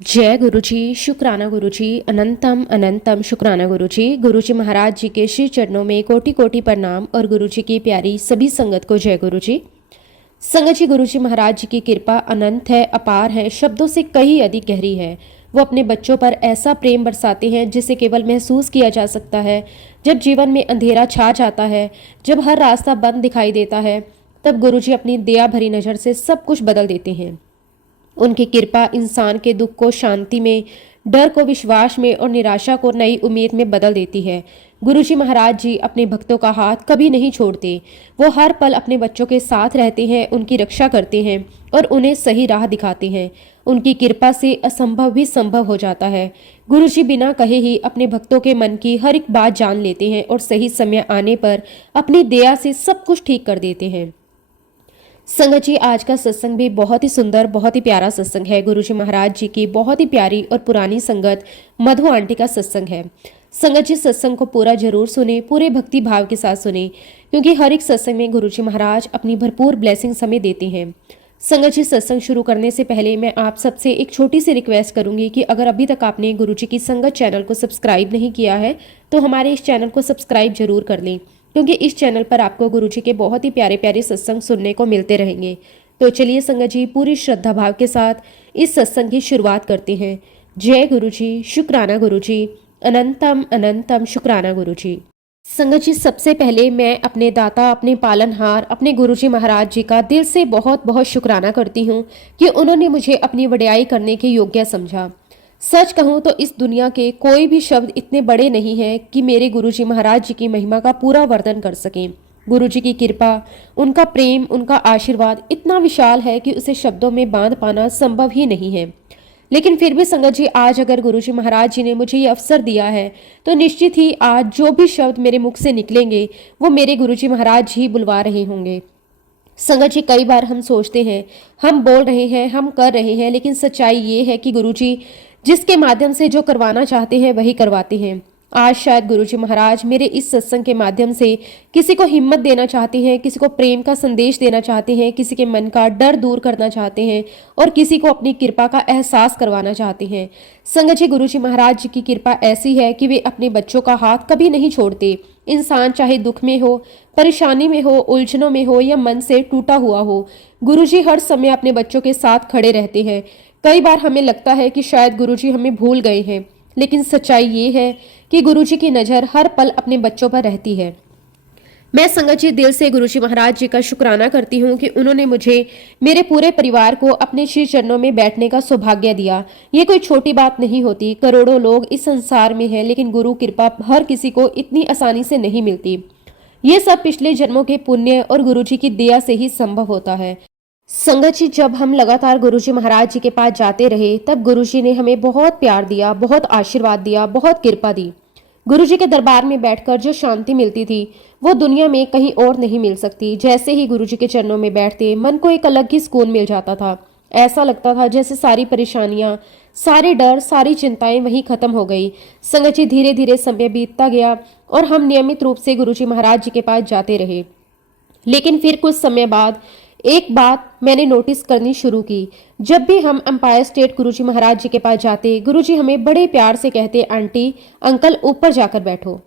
जय गुरुजी, शुक्राना गुरुजी, अनंतम अनंतम शुक्राना गुरुजी। गुरुजी महाराज जी के श्री चरणों में कोटि कोटि प्रणाम और गुरुजी की प्यारी सभी संगत को जय गुरुजी। संगत जी, गुरुजी महाराज जी की कृपा अनंत है, अपार है, शब्दों से कहीं अधिक गहरी है। वो अपने बच्चों पर ऐसा प्रेम बरसाते हैं जिसे केवल महसूस किया जा सकता है जब जीवन में अंधेरा छा जाता है, जब हर रास्ता बंद दिखाई देता है। तब गुरुजी अपनी दया भरी नज़र से सब कुछ बदल देते हैं। उनकी कृपा इंसान के दुख को शांति में, डर को विश्वास में और निराशा को नई उम्मीद में बदल देती है। गुरुजी महाराज जी अपने भक्तों का हाथ कभी नहीं छोड़ते। वो हर पल अपने बच्चों के साथ रहते हैं, उनकी रक्षा करते हैं और उन्हें सही राह दिखाते हैं। उनकी कृपा से असंभव भी संभव हो जाता है। गुरुजी बिना कहे ही अपने भक्तों के मन की हर एक बात जान लेते हैं और सही समय आने पर अपनी दया से सब कुछ ठीक कर देते हैं। संगत जी, आज का सत्संग भी बहुत ही सुंदर, बहुत ही प्यारा सत्संग है। गुरुजी महाराज जी की बहुत ही प्यारी और पुरानी संगत मधु आंटी का सत्संग है। संगत जी, सत्संग को पूरा जरूर सुने, पूरे भक्ति भाव के साथ सुने, क्योंकि हर एक सत्संग में गुरुजी महाराज अपनी भरपूर ब्लेसिंग हमें देते हैं। संगत जी, सत्संग शुरू करने से पहले मैं आप सबसे एक छोटी सी रिक्वेस्ट करूंगी कि अगर अभी तक आपने गुरुजी की संगत चैनल को सब्सक्राइब नहीं किया है तो हमारे इस चैनल को सब्सक्राइब जरूर कर लें, क्योंकि इस चैनल पर आपको गुरुजी के बहुत ही प्यारे प्यारे सत्संग सुनने को मिलते रहेंगे। तो चलिए संगत जी, पूरी श्रद्धा भाव के साथ इस सत्संग की शुरुआत करते हैं। जय गुरुजी, शुक्राना गुरुजी, अनंतम अनंतम शुक्राना गुरुजी। संगत जी, सबसे पहले मैं अपने दाता, अपने पालनहार, अपने गुरुजी महाराज जी का दिल से बहुत बहुत शुक्राना करती हूँ कि उन्होंने मुझे अपनी वड्याई करने के योग्य समझा। सच कहूँ तो इस दुनिया के कोई भी शब्द इतने बड़े नहीं हैं कि मेरे गुरुजी महाराज जी की महिमा का पूरा वर्णन कर सकें। गुरुजी की कृपा, उनका प्रेम, उनका आशीर्वाद इतना विशाल है कि उसे शब्दों में बांध पाना संभव ही नहीं है। लेकिन फिर भी संगत जी, आज अगर गुरुजी महाराज जी ने मुझे ये अवसर दिया है तो निश्चित ही आज जो भी शब्द मेरे मुख से निकलेंगे वो मेरे गुरुजी महाराज ही बुलवा रहे होंगे। संगत जी, कई बार हम सोचते हैं, हम बोल रहे हैं, हम कर रहे हैं, लेकिन सच्चाई ये है कि गुरुजी जिसके माध्यम से जो करवाना चाहते हैं वही करवाते हैं। आज शायद गुरुजी महाराज मेरे इस सत्संग के माध्यम से किसी को हिम्मत देना चाहते हैं, किसी को प्रेम का संदेश देना चाहते हैं, किसी के मन का डर दूर करना चाहते हैं और किसी को अपनी कृपा का एहसास करवाना चाहते हैं। संगत जी, गुरुजी महाराज जी की कृपा ऐसी है कि वे अपने बच्चों का हाथ कभी नहीं छोड़ते। इंसान चाहे दुख में हो, परेशानी में हो, उलझनों में हो या मन से टूटा हुआ हो, गुरुजी हर समय अपने बच्चों के साथ खड़े रहते हैं। कई बार हमें लगता है कि शायद गुरुजी हमें भूल गए हैं, लेकिन सच्चाई ये है कि गुरुजी की नज़र हर पल अपने बच्चों पर रहती है। मैं संगत जी दिल से गुरुजी महाराज जी का शुक्राना करती हूँ कि उन्होंने मुझे, मेरे पूरे परिवार को अपने श्री चरणों में बैठने का सौभाग्य दिया। ये कोई छोटी बात नहीं होती। करोड़ों लोग इस संसार में हैं, लेकिन गुरु कृपा हर किसी को इतनी आसानी से नहीं मिलती। ये सब पिछले जन्मों के पुण्य और गुरुजी की दया से ही संभव होता है। संगत जी, जब हम लगातार गुरुजी महाराज जी के पास जाते रहे तब गुरुजी ने हमें बहुत प्यार दिया, बहुत आशीर्वाद दिया, बहुत कृपा दी। गुरुजी के दरबार में बैठकर जो शांति मिलती थी वो दुनिया में कहीं और नहीं मिल सकती। जैसे ही गुरुजी के चरणों में बैठते मन को एक अलग ही सुकून मिल जाता था। ऐसा लगता था जैसे सारी परेशानियां, सारे डर, सारी चिंताएं वहीं खत्म हो गई। संगत जी, धीरे धीरे समय बीतता गया और हम नियमित रूप से गुरुजी महाराज जी के पास जाते रहे। लेकिन फिर कुछ समय बाद एक बात मैंने नोटिस करनी शुरू की। जब भी हम एम्पायर स्टेट गुरुजी महाराज जी के पास जाते, गुरुजी हमें बड़े प्यार से कहते, आंटी, अंकल, ऊपर जाकर बैठो।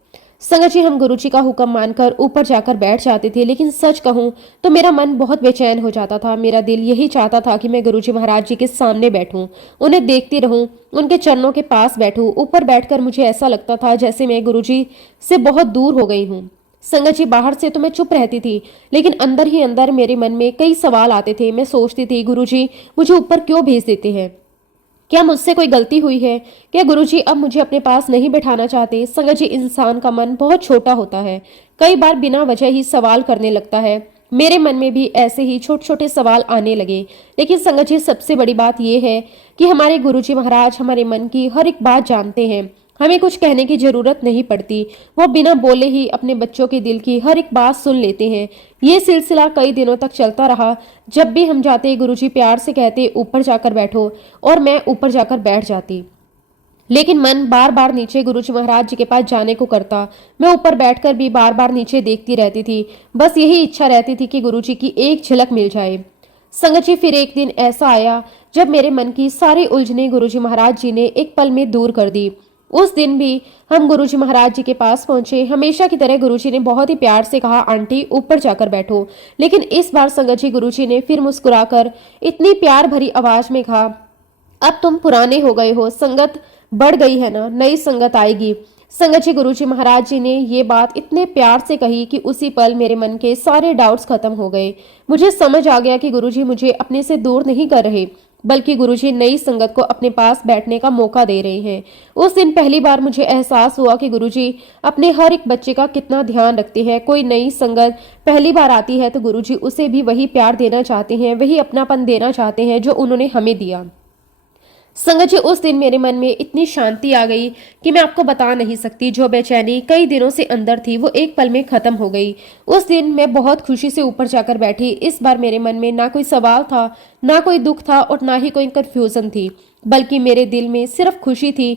संगत जी, हम गुरुजी का हुक्म मानकर ऊपर जाकर बैठ जाते थे, लेकिन सच कहूं तो मेरा मन बहुत बेचैन हो जाता था। मेरा दिल यही चाहता था कि मैं गुरुजी महाराज जी के सामने बैठूं, उन्हें देखती रहूं, उनके चरणों के पास बैठूं। ऊपर बैठकर मुझे ऐसा लगता था जैसे मैं गुरुजी से बहुत दूर हो गई हूं। संगत जी, बाहर से तो मैं चुप रहती थी, लेकिन अंदर ही अंदर मेरे मन में कई सवाल आते थे। मैं सोचती थी, गुरुजी मुझे ऊपर क्यों भेज देते हैं? क्या मुझसे कोई गलती हुई है? क्या गुरुजी अब मुझे अपने पास नहीं बैठाना चाहते? संगत जी, इंसान का मन बहुत छोटा होता है, कई बार बिना वजह ही सवाल करने लगता है। मेरे मन में भी ऐसे ही छोटे छोटे सवाल आने लगे। लेकिन संगत जी, सबसे बड़ी बात यह है कि हमारे गुरुजी महाराज हमारे मन की हर एक बात जानते हैं। हमें कुछ कहने की जरूरत नहीं पड़ती। वो बिना बोले ही अपने बच्चों के दिल की हर एक बात सुन लेते हैं। ये सिलसिला कई दिनों तक चलता रहा। जब भी हम जाते, गुरुजी प्यार से कहते, ऊपर जाकर बैठो, और मैं ऊपर जाकर बैठ जाती। लेकिन मन बार बार नीचे गुरुजी महाराज जी के पास जाने को करता। मैं ऊपर बैठकर भी बार बार नीचे देखती रहती थी। बस यही इच्छा रहती थी कि गुरुजी की एक झलक मिल जाए। संगत जी, फिर एक दिन ऐसा आया जब मेरे मन की सारी उलझने गुरुजी महाराज जी ने एक पल में दूर कर दी। उस दिन भी हम गुरुजी महाराज जी के पास पहुंचे। हमेशा की तरह गुरुजी ने बहुत ही प्यार से कहा, आंटी ऊपर जाकर बैठो। लेकिन इस बार संगत जी गुरुजी ने फिर मुस्कुराकर इतनी प्यार भरी आवाज में कहा, अब तुम पुराने हो गए हो, संगत बढ़ गई है ना, नई संगत आएगी। संगत जी गुरुजी महाराज जी ने ये बात इतने प्यार से कही कि उसी पल मेरे मन के सारे डाउट्स खत्म हो गए। मुझे समझ आ गया कि गुरुजी मुझे अपने से दूर नहीं कर रहे, बल्कि गुरुजी नई संगत को अपने पास बैठने का मौका दे रहे हैं। उस दिन पहली बार मुझे एहसास हुआ कि गुरुजी अपने हर एक बच्चे का कितना ध्यान रखते हैं। कोई नई संगत पहली बार आती है तो गुरुजी उसे भी वही प्यार देना चाहते हैं, वही अपनापन देना चाहते हैं जो उन्होंने हमें दिया। संगत जी उस दिन मेरे मन में इतनी शांति आ गई कि मैं आपको बता नहीं सकती। जो बेचैनी कई दिनों से अंदर थी वो एक पल में खत्म हो गई। उस दिन मैं बहुत खुशी से ऊपर जाकर बैठी। इस बार मेरे मन में ना कोई सवाल था, ना कोई दुख था और ना ही कोई कंफ्यूजन थी, बल्कि मेरे दिल में सिर्फ खुशी थी,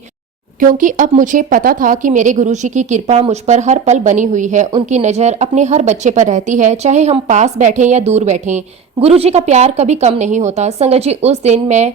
क्योंकि अब मुझे पता था कि मेरे गुरुजी की कृपा मुझ पर हर पल बनी हुई है। उनकी नज़र अपने हर बच्चे पर रहती है, चाहे हम पास बैठें या दूर बैठें। गुरुजी का प्यार कभी कम नहीं होता। संगत जी उस दिन मैं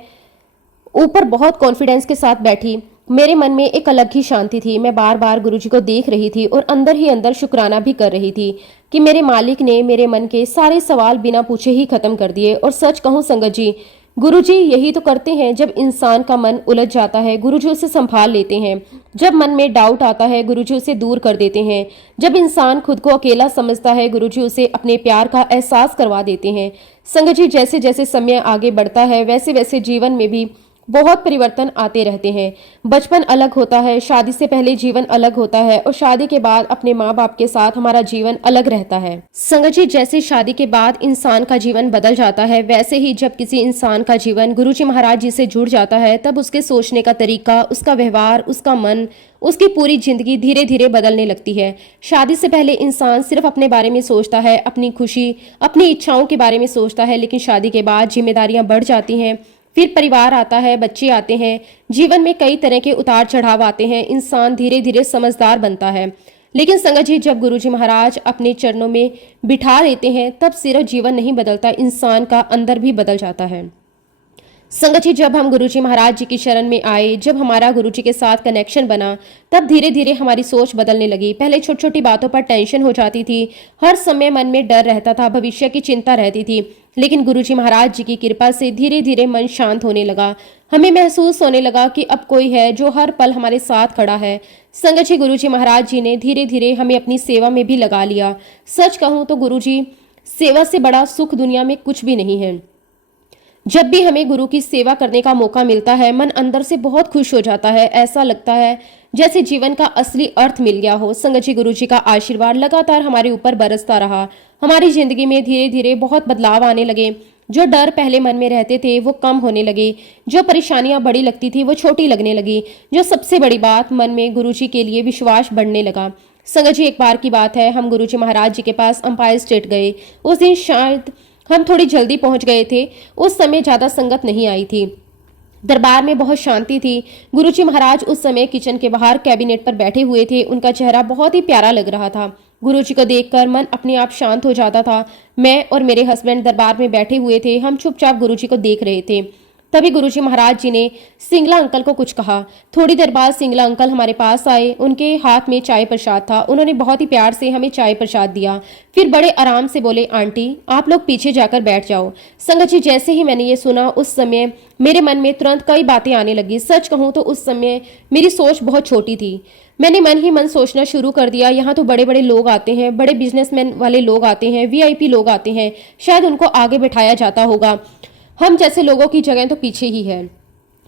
ऊपर बहुत कॉन्फिडेंस के साथ बैठी। मेरे मन में एक अलग ही शांति थी। मैं बार बार गुरुजी को देख रही थी और अंदर ही अंदर शुक्राना भी कर रही थी कि मेरे मालिक ने मेरे मन के सारे सवाल बिना पूछे ही खत्म कर दिए। और सच कहूं संगत जी, गुरुजी यही तो करते हैं। जब इंसान का मन उलझ जाता है गुरुजी उसे संभाल लेते हैं। जब मन में डाउट आता है गुरुजी उसे दूर कर देते हैं। जब इंसान खुद को अकेला समझता है गुरुजी उसे अपने प्यार का एहसास करवा देते हैं। संगत जी जैसे जैसे समय आगे बढ़ता है वैसे वैसे जीवन में भी बहुत परिवर्तन आते रहते हैं। बचपन अलग होता है, शादी से पहले जीवन अलग होता है और शादी के बाद अपने माँ बाप के साथ हमारा जीवन अलग रहता है। संगत जी जैसे शादी के बाद इंसान का जीवन बदल जाता है, वैसे ही जब किसी इंसान का जीवन गुरुजी महाराज जी से जुड़ जाता है तब उसके सोचने का तरीका, उसका व्यवहार, उसका मन, उसकी पूरी जिंदगी धीरे धीरे बदलने लगती है। शादी से पहले इंसान सिर्फ अपने बारे में सोचता है, अपनी खुशी, अपनी इच्छाओं के बारे में सोचता है, लेकिन शादी के बाद जिम्मेदारियां बढ़ जाती हैं। फिर परिवार आता है, बच्चे आते हैं, जीवन में कई तरह के उतार चढ़ाव आते हैं। इंसान धीरे धीरे समझदार बनता है। लेकिन संगत जी जब गुरुजी महाराज अपने चरणों में बिठा लेते हैं तब सिर्फ जीवन नहीं बदलता, इंसान का अंदर भी बदल जाता है। संगत जी जब हम गुरुजी महाराज जी की शरण में आए, जब हमारा गुरुजी के साथ कनेक्शन बना, तब धीरे धीरे हमारी सोच बदलने लगी। पहले छोटी छोटी बातों पर टेंशन हो जाती थी, हर समय मन में डर रहता था, भविष्य की चिंता रहती थी। लेकिन गुरुजी महाराज जी की कृपा से धीरे धीरे मन शांत होने लगा। हमें महसूस होने लगा कि अब कोई है जो हर पल हमारे साथ खड़ा है। संगत जी गुरुजी महाराज जी ने धीरे धीरे हमें अपनी सेवा में भी लगा लिया। सच कहूं तो गुरुजी सेवा से बड़ा सुख दुनिया में कुछ भी नहीं है। जब भी हमें गुरु की सेवा करने का मौका मिलता है मन अंदर से बहुत खुश हो जाता है। ऐसा लगता है जैसे जीवन का असली अर्थ मिल गया हो। संगत जी गुरु जी का आशीर्वाद लगातार हमारे ऊपर बरसता रहा। हमारी जिंदगी में धीरे धीरे बहुत बदलाव आने लगे। जो डर पहले मन में रहते थे वो कम होने लगे, जो परेशानियां बड़ी लगती थी वो छोटी लगने लगी, जो सबसे बड़ी बात मन में गुरु जी के लिए विश्वास बढ़ने लगा। संगत जी एक बार की बात है, हम गुरु जी महाराज जी के पास अंपायर स्टेट गए। उस दिन शायद हम थोड़ी जल्दी पहुंच गए थे। उस समय ज्यादा संगत नहीं आई थी। दरबार में बहुत शांति थी। गुरुजी महाराज उस समय किचन के बाहर कैबिनेट पर बैठे हुए थे। उनका चेहरा बहुत ही प्यारा लग रहा था। गुरुजी को देखकर मन अपने आप शांत हो जाता था। मैं और मेरे हस्बैंड दरबार में बैठे हुए थे। हम चुपचाप गुरुजी को देख रहे थे। तभी गुरुजी महाराज जी ने सिंगला अंकल को कुछ कहा। थोड़ी देर बाद सिंगला अंकल हमारे पास आए। उनके हाथ में चाय प्रसाद था। उन्होंने बहुत ही प्यार से हमें चाय प्रसाद दिया। फिर बड़े आराम से बोले, आंटी आप लोग पीछे जाकर बैठ जाओ। संगत जी जैसे ही मैंने ये सुना उस समय मेरे मन में तुरंत कई बातें आने लगी। सच कहूं तो उस समय मेरी सोच बहुत छोटी थी। मैंने मन ही मन सोचना शुरू कर दिया, यहाँ तो बड़े बड़े लोग आते हैं, बड़े बिजनेसमैन वाले लोग आते हैं, वीआईपी लोग आते हैं, शायद उनको आगे बैठाया जाता होगा। हम जैसे लोगों की जगह तो पीछे ही है।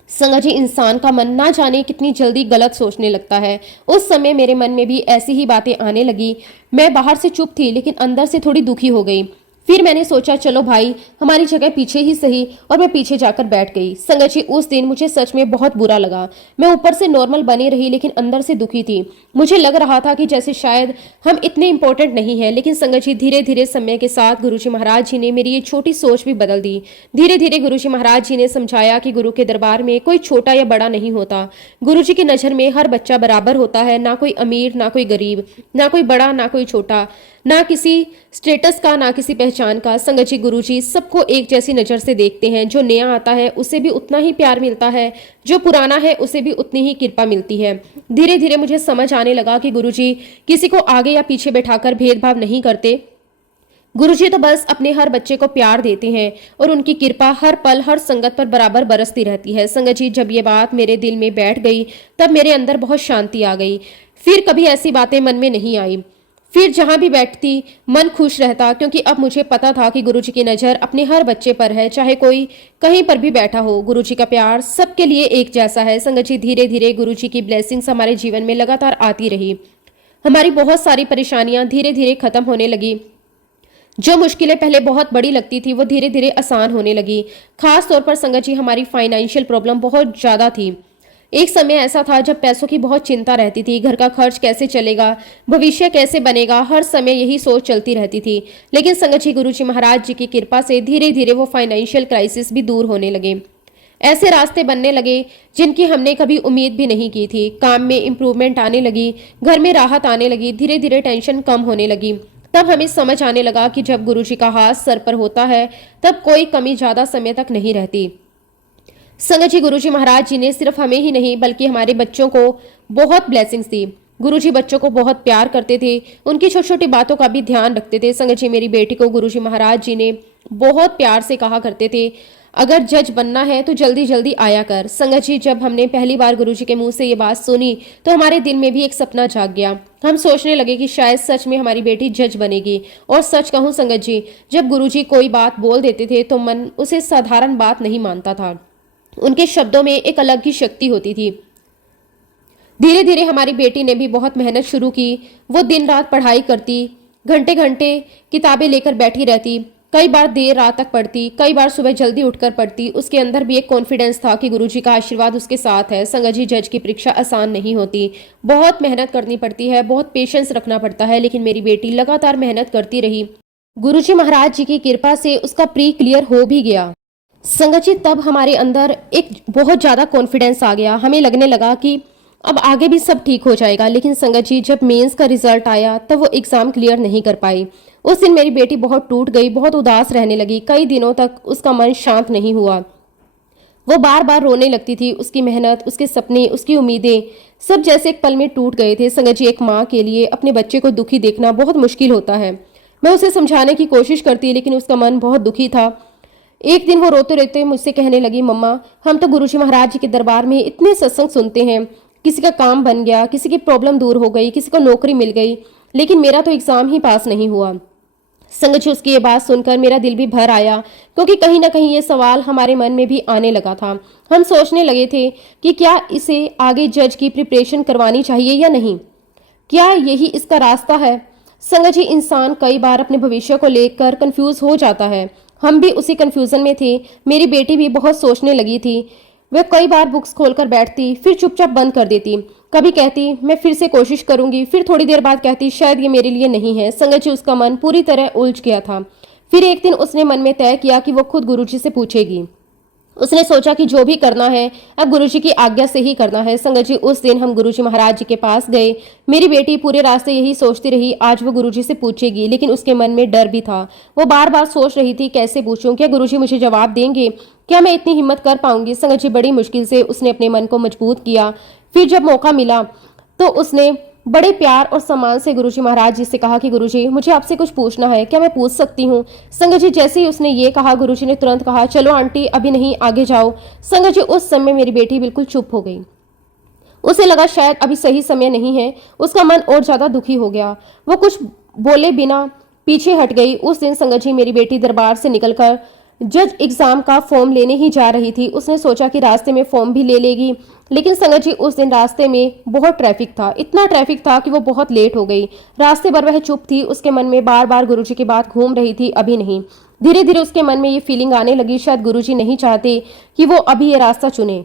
संगत जी इंसान का मन ना जाने कितनी जल्दी गलत सोचने लगता है। उस समय मेरे मन में भी ऐसी ही बातें आने लगी। मैं बाहर से चुप थी लेकिन अंदर से थोड़ी दुखी हो गई। फिर मैंने सोचा चलो भाई हमारी जगह पीछे ही सही, और मैं पीछे जाकर बैठ गई। संगत जी उस दिन मुझे सच में बहुत बुरा लगा। मैं ऊपर से नॉर्मल बनी रही लेकिन अंदर से दुखी थी। मुझे लग रहा था कि जैसे शायद हम इतने इंपॉर्टेंट नहीं है। लेकिन संगत जी धीरे धीरे समय के साथ गुरुजी महाराज जी ने मेरी ये छोटी सोच भी बदल दी। धीरे धीरे गुरुजी महाराज जी ने समझाया कि गुरु के दरबार में कोई छोटा या बड़ा नहीं होता। गुरु जी की नजर में हर बच्चा बराबर होता है, ना कोई अमीर ना कोई गरीब, ना कोई बड़ा ना कोई छोटा। ना किसी स्टेटस का, ना किसी पहचान का। संगत जी, गुरुजी सबको एक जैसी नज़र से देखते हैं। जो नया आता है उसे भी उतना ही प्यार मिलता है, जो पुराना है उसे भी उतनी ही कृपा मिलती है। धीरे धीरे मुझे समझ आने लगा कि गुरुजी किसी को आगे या पीछे बैठाकर भेदभाव नहीं करते। गुरुजी तो बस अपने हर बच्चे को प्यार देते हैं और उनकी कृपा हर पल हर संगत पर बराबर बरसती रहती है। संगत जी, जब ये बात मेरे दिल में बैठ गई तब मेरे अंदर बहुत शांति आ गई। फिर कभी ऐसी बातें मन में नहीं आई। फिर जहां भी बैठती मन खुश रहता, क्योंकि अब मुझे पता था कि गुरुजी की नज़र अपने हर बच्चे पर है, चाहे कोई कहीं पर भी बैठा हो। गुरुजी का प्यार सबके लिए एक जैसा है। संगत जी, धीरे धीरे गुरुजी की ब्लेसिंग्स हमारे जीवन में लगातार आती रही। हमारी बहुत सारी परेशानियां धीरे धीरे खत्म होने लगी। जो मुश्किलें पहले बहुत बड़ी लगती थी वो धीरे धीरे आसान होने लगी। खास तौर पर संगत जी, हमारी फाइनेंशियल प्रॉब्लम बहुत ज़्यादा थी। एक समय ऐसा था जब पैसों की बहुत चिंता रहती थी। घर का खर्च कैसे चलेगा, भविष्य कैसे बनेगा, हर समय यही सोच चलती रहती थी। लेकिन संगत जी, गुरुजी महाराज जी की कृपा से धीरे धीरे वो फाइनेंशियल क्राइसिस भी दूर होने लगे। ऐसे रास्ते बनने लगे जिनकी हमने कभी उम्मीद भी नहीं की थी। काम में इंप्रूवमेंट आने लगी, घर में राहत आने लगी, धीरे धीरे टेंशन कम होने लगी। तब हमें समझ आने लगा कि जब गुरुजी का हाथ सर पर होता है तब कोई कमी ज्यादा समय तक नहीं रहती। संगत जी, गुरुजी महाराज जी ने सिर्फ हमें ही नहीं बल्कि हमारे बच्चों को बहुत ब्लेसिंग्स दी। गुरुजी बच्चों को बहुत प्यार करते थे, उनकी छोटी छोटी बातों का भी ध्यान रखते थे। संगत जी, मेरी बेटी को गुरुजी महाराज जी ने बहुत प्यार से कहा करते थे, अगर जज बनना है तो जल्दी जल्दी आया कर। संगत जी, जब हमने पहली बार गुरुजी के मुंह से ये बात सुनी तो हमारे दिल में भी एक सपना जाग गया। हम सोचने लगे कि शायद सच में हमारी बेटी जज बनेगी। और सच कहूं संगत जी, जब गुरुजी कोई बात बोल देते थे तो मन उसे साधारण बात नहीं मानता था। उनके शब्दों में एक अलग ही शक्ति होती थी। धीरे धीरे हमारी बेटी ने भी बहुत मेहनत शुरू की। वो दिन रात पढ़ाई करती, घंटे घंटे किताबें लेकर बैठी रहती, कई बार देर रात तक पढ़ती, कई बार सुबह जल्दी उठकर पढ़ती। उसके अंदर भी एक कॉन्फिडेंस था कि गुरुजी का आशीर्वाद उसके साथ है। संगत जी, जज की परीक्षा आसान नहीं होती, बहुत मेहनत करनी पड़ती है, बहुत पेशेंस रखना पड़ता है। लेकिन मेरी बेटी लगातार मेहनत करती रही। गुरुजी महाराज जी की कृपा से उसका प्री क्लियर हो भी गया। संगत जी, तब हमारे अंदर एक बहुत ज़्यादा कॉन्फिडेंस आ गया। हमें लगने लगा कि अब आगे भी सब ठीक हो जाएगा। लेकिन संगत जी, जब मेंस का रिजल्ट आया तब वो एग्ज़ाम क्लियर नहीं कर पाई। उस दिन मेरी बेटी बहुत टूट गई, बहुत उदास रहने लगी। कई दिनों तक उसका मन शांत नहीं हुआ। वो बार बार रोने लगती थी। उसकी मेहनत, उसके सपने, उसकी उम्मीदें सब जैसे एक पल में टूट गए थे। संगत जी, एक माँ के लिए अपने बच्चे को दुखी देखना बहुत मुश्किल होता है। मैं उसे समझाने की कोशिश करती, लेकिन उसका मन बहुत दुखी था। एक दिन वो रोते रोते मुझसे कहने लगी, मम्मा, हम तो गुरुजी महाराज जी के दरबार में इतने सत्संग सुनते हैं, किसी का काम बन गया, किसी की प्रॉब्लम दूर हो गई, किसी को नौकरी मिल गई, लेकिन मेरा तो एग्जाम ही पास नहीं हुआ। संगत जी, उसकी ये बात सुनकर मेरा दिल भी भर आया, क्योंकि कहीं ना कहीं ये सवाल हमारे मन में भी आने लगा था। हम सोचने लगे थे कि क्या इसे आगे जज की प्रिपरेशन करवानी चाहिए या नहीं, क्या यही इसका रास्ता है। संगत जी, इंसान कई बार अपने भविष्य को लेकर कंफ्यूज हो जाता है। हम भी उसी कंफ्यूजन में थे। मेरी बेटी भी बहुत सोचने लगी थी। वह कई बार बुक्स खोलकर बैठती, फिर चुपचाप बंद कर देती। कभी कहती मैं फिर से कोशिश करूंगी, फिर थोड़ी देर बाद कहती शायद ये मेरे लिए नहीं है। संगत जी, उसका मन पूरी तरह उलझ गया था। फिर एक दिन उसने मन में तय किया कि वो खुद गुरुजी से पूछेगी। उसने सोचा कि जो भी करना है अब गुरुजी की आज्ञा से ही करना है। संगत जी, उस दिन हम गुरुजी महाराज जी के पास गए। मेरी बेटी पूरे रास्ते यही सोचती रही, आज वो गुरुजी से पूछेगी, लेकिन उसके मन में डर भी था। वो बार बार सोच रही थी, कैसे पूछूं, क्या गुरुजी मुझे जवाब देंगे, क्या मैं इतनी हिम्मत कर पाऊंगी। संगत जी, बड़ी मुश्किल से उसने अपने मन को मजबूत किया। फिर जब मौका मिला तो उसने बड़े प्यार और सम्मान से गुरुजी महाराज जी से कहा कि गुरुजी, मुझे आपसे कुछ पूछना है, क्या मैं पूछ सकती हूँ। संगत जी, जैसे ही उसने ये कहा, गुरुजी ने तुरंत कहा, चलो आंटी, अभी नहीं, आगे जाओ। संगत जी, उस समय मेरी बेटी बिल्कुल चुप हो गई। उसे लगा शायद अभी सही समय नहीं है। उसका मन और ज्यादा दुखी हो गया। वो कुछ बोले बिना पीछे हट गई। उस दिन संगत जी, मेरी बेटी दरबार से निकलकर जज एग्जाम का फॉर्म लेने ही जा रही थी। उसने सोचा कि रास्ते में फॉर्म भी ले लेगी, लेकिन संगत जी, उस दिन रास्ते में बहुत ट्रैफिक था। इतना ट्रैफिक था कि वो बहुत लेट हो गई। रास्ते भर वह चुप थी। उसके मन में बार बार गुरुजी की बात घूम रही थी, अभी नहीं। धीरे धीरे उसके मन में ये फीलिंग आने लगी, शायद गुरुजी नहीं चाहते कि वो अभी ये रास्ता चुने।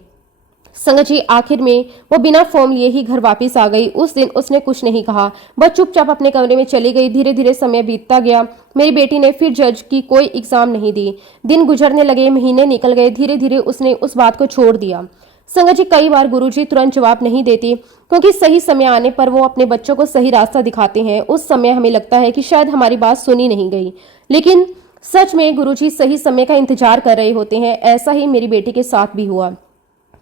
संगत जी, आखिर में वो बिना फॉर्म लिए ही घर वापस आ गई। उस दिन उसने कुछ नहीं कहा, बस चुपचाप अपने कमरे में चली गई। धीरे धीरे समय बीतता गया। मेरी बेटी ने फिर जज की कोई एग्जाम नहीं दी। दिन गुजरने लगे, महीने निकल गए। धीरे धीरे उसने उस बात को छोड़ दिया। संगत जी, कई बार गुरुजी तुरंत जवाब नहीं देते, क्योंकि सही समय आने पर वो अपने बच्चों को सही रास्ता दिखाते हैं। उस समय हमें लगता है कि शायद हमारी बात सुनी नहीं गई, लेकिन सच में गुरुजी सही समय का इंतजार कर रहे होते हैं। ऐसा ही मेरी बेटी के साथ भी हुआ।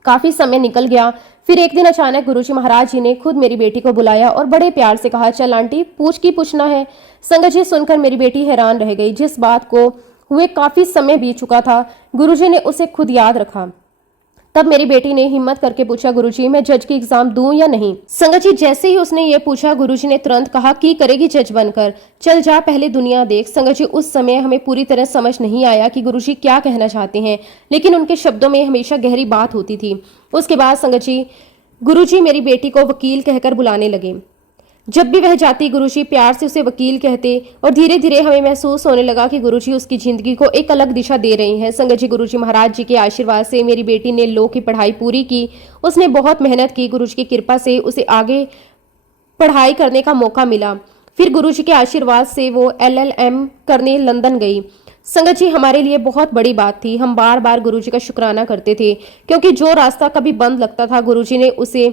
काफी समय निकल गया। फिर एक दिन अचानक गुरुजी महाराज जी ने खुद मेरी बेटी को बुलाया और बड़े प्यार से कहा, चल आंटी, पूछना है। संगत जी, सुनकर मेरी बेटी हैरान रह गई। जिस बात को हुए काफी समय बीत चुका था, गुरुजी ने उसे खुद याद रखा। तब मेरी बेटी ने हिम्मत करके पूछा, गुरुजी, मैं जज की एग्जाम दूं या नहीं? संगत जी, जैसे ही उसने ये पूछा, गुरुजी ने तुरंत कहा, की करेगी जज बनकर, चल जा, पहले दुनिया देख। संगत जी, उस समय हमें पूरी तरह समझ नहीं आया कि गुरुजी क्या कहना चाहते हैं, लेकिन उनके शब्दों में हमेशा गहरी बात होती थी। उसके बाद संगत जी, गुरुजी मेरी बेटी को वकील कहकर बुलाने लगे। जब भी वह जाती, गुरुजी प्यार से उसे वकील कहते और धीरे धीरे हमें महसूस होने लगा कि गुरुजी उसकी जिंदगी को एक अलग दिशा दे रही हैं। संगत जी, गुरुजी महाराज जी के आशीर्वाद से मेरी बेटी ने लॉ की पढ़ाई पूरी की। उसने बहुत मेहनत की। गुरुजी की कृपा से उसे आगे पढ़ाई करने का मौका मिला। फिर गुरुजी के आशीर्वाद से वो LLM करने लंदन गई। संगत जी, हमारे लिए बहुत बड़ी बात थी। हम बार बार गुरुजी का शुक्राना करते थे, क्योंकि जो रास्ता कभी बंद लगता था, गुरुजी ने उसे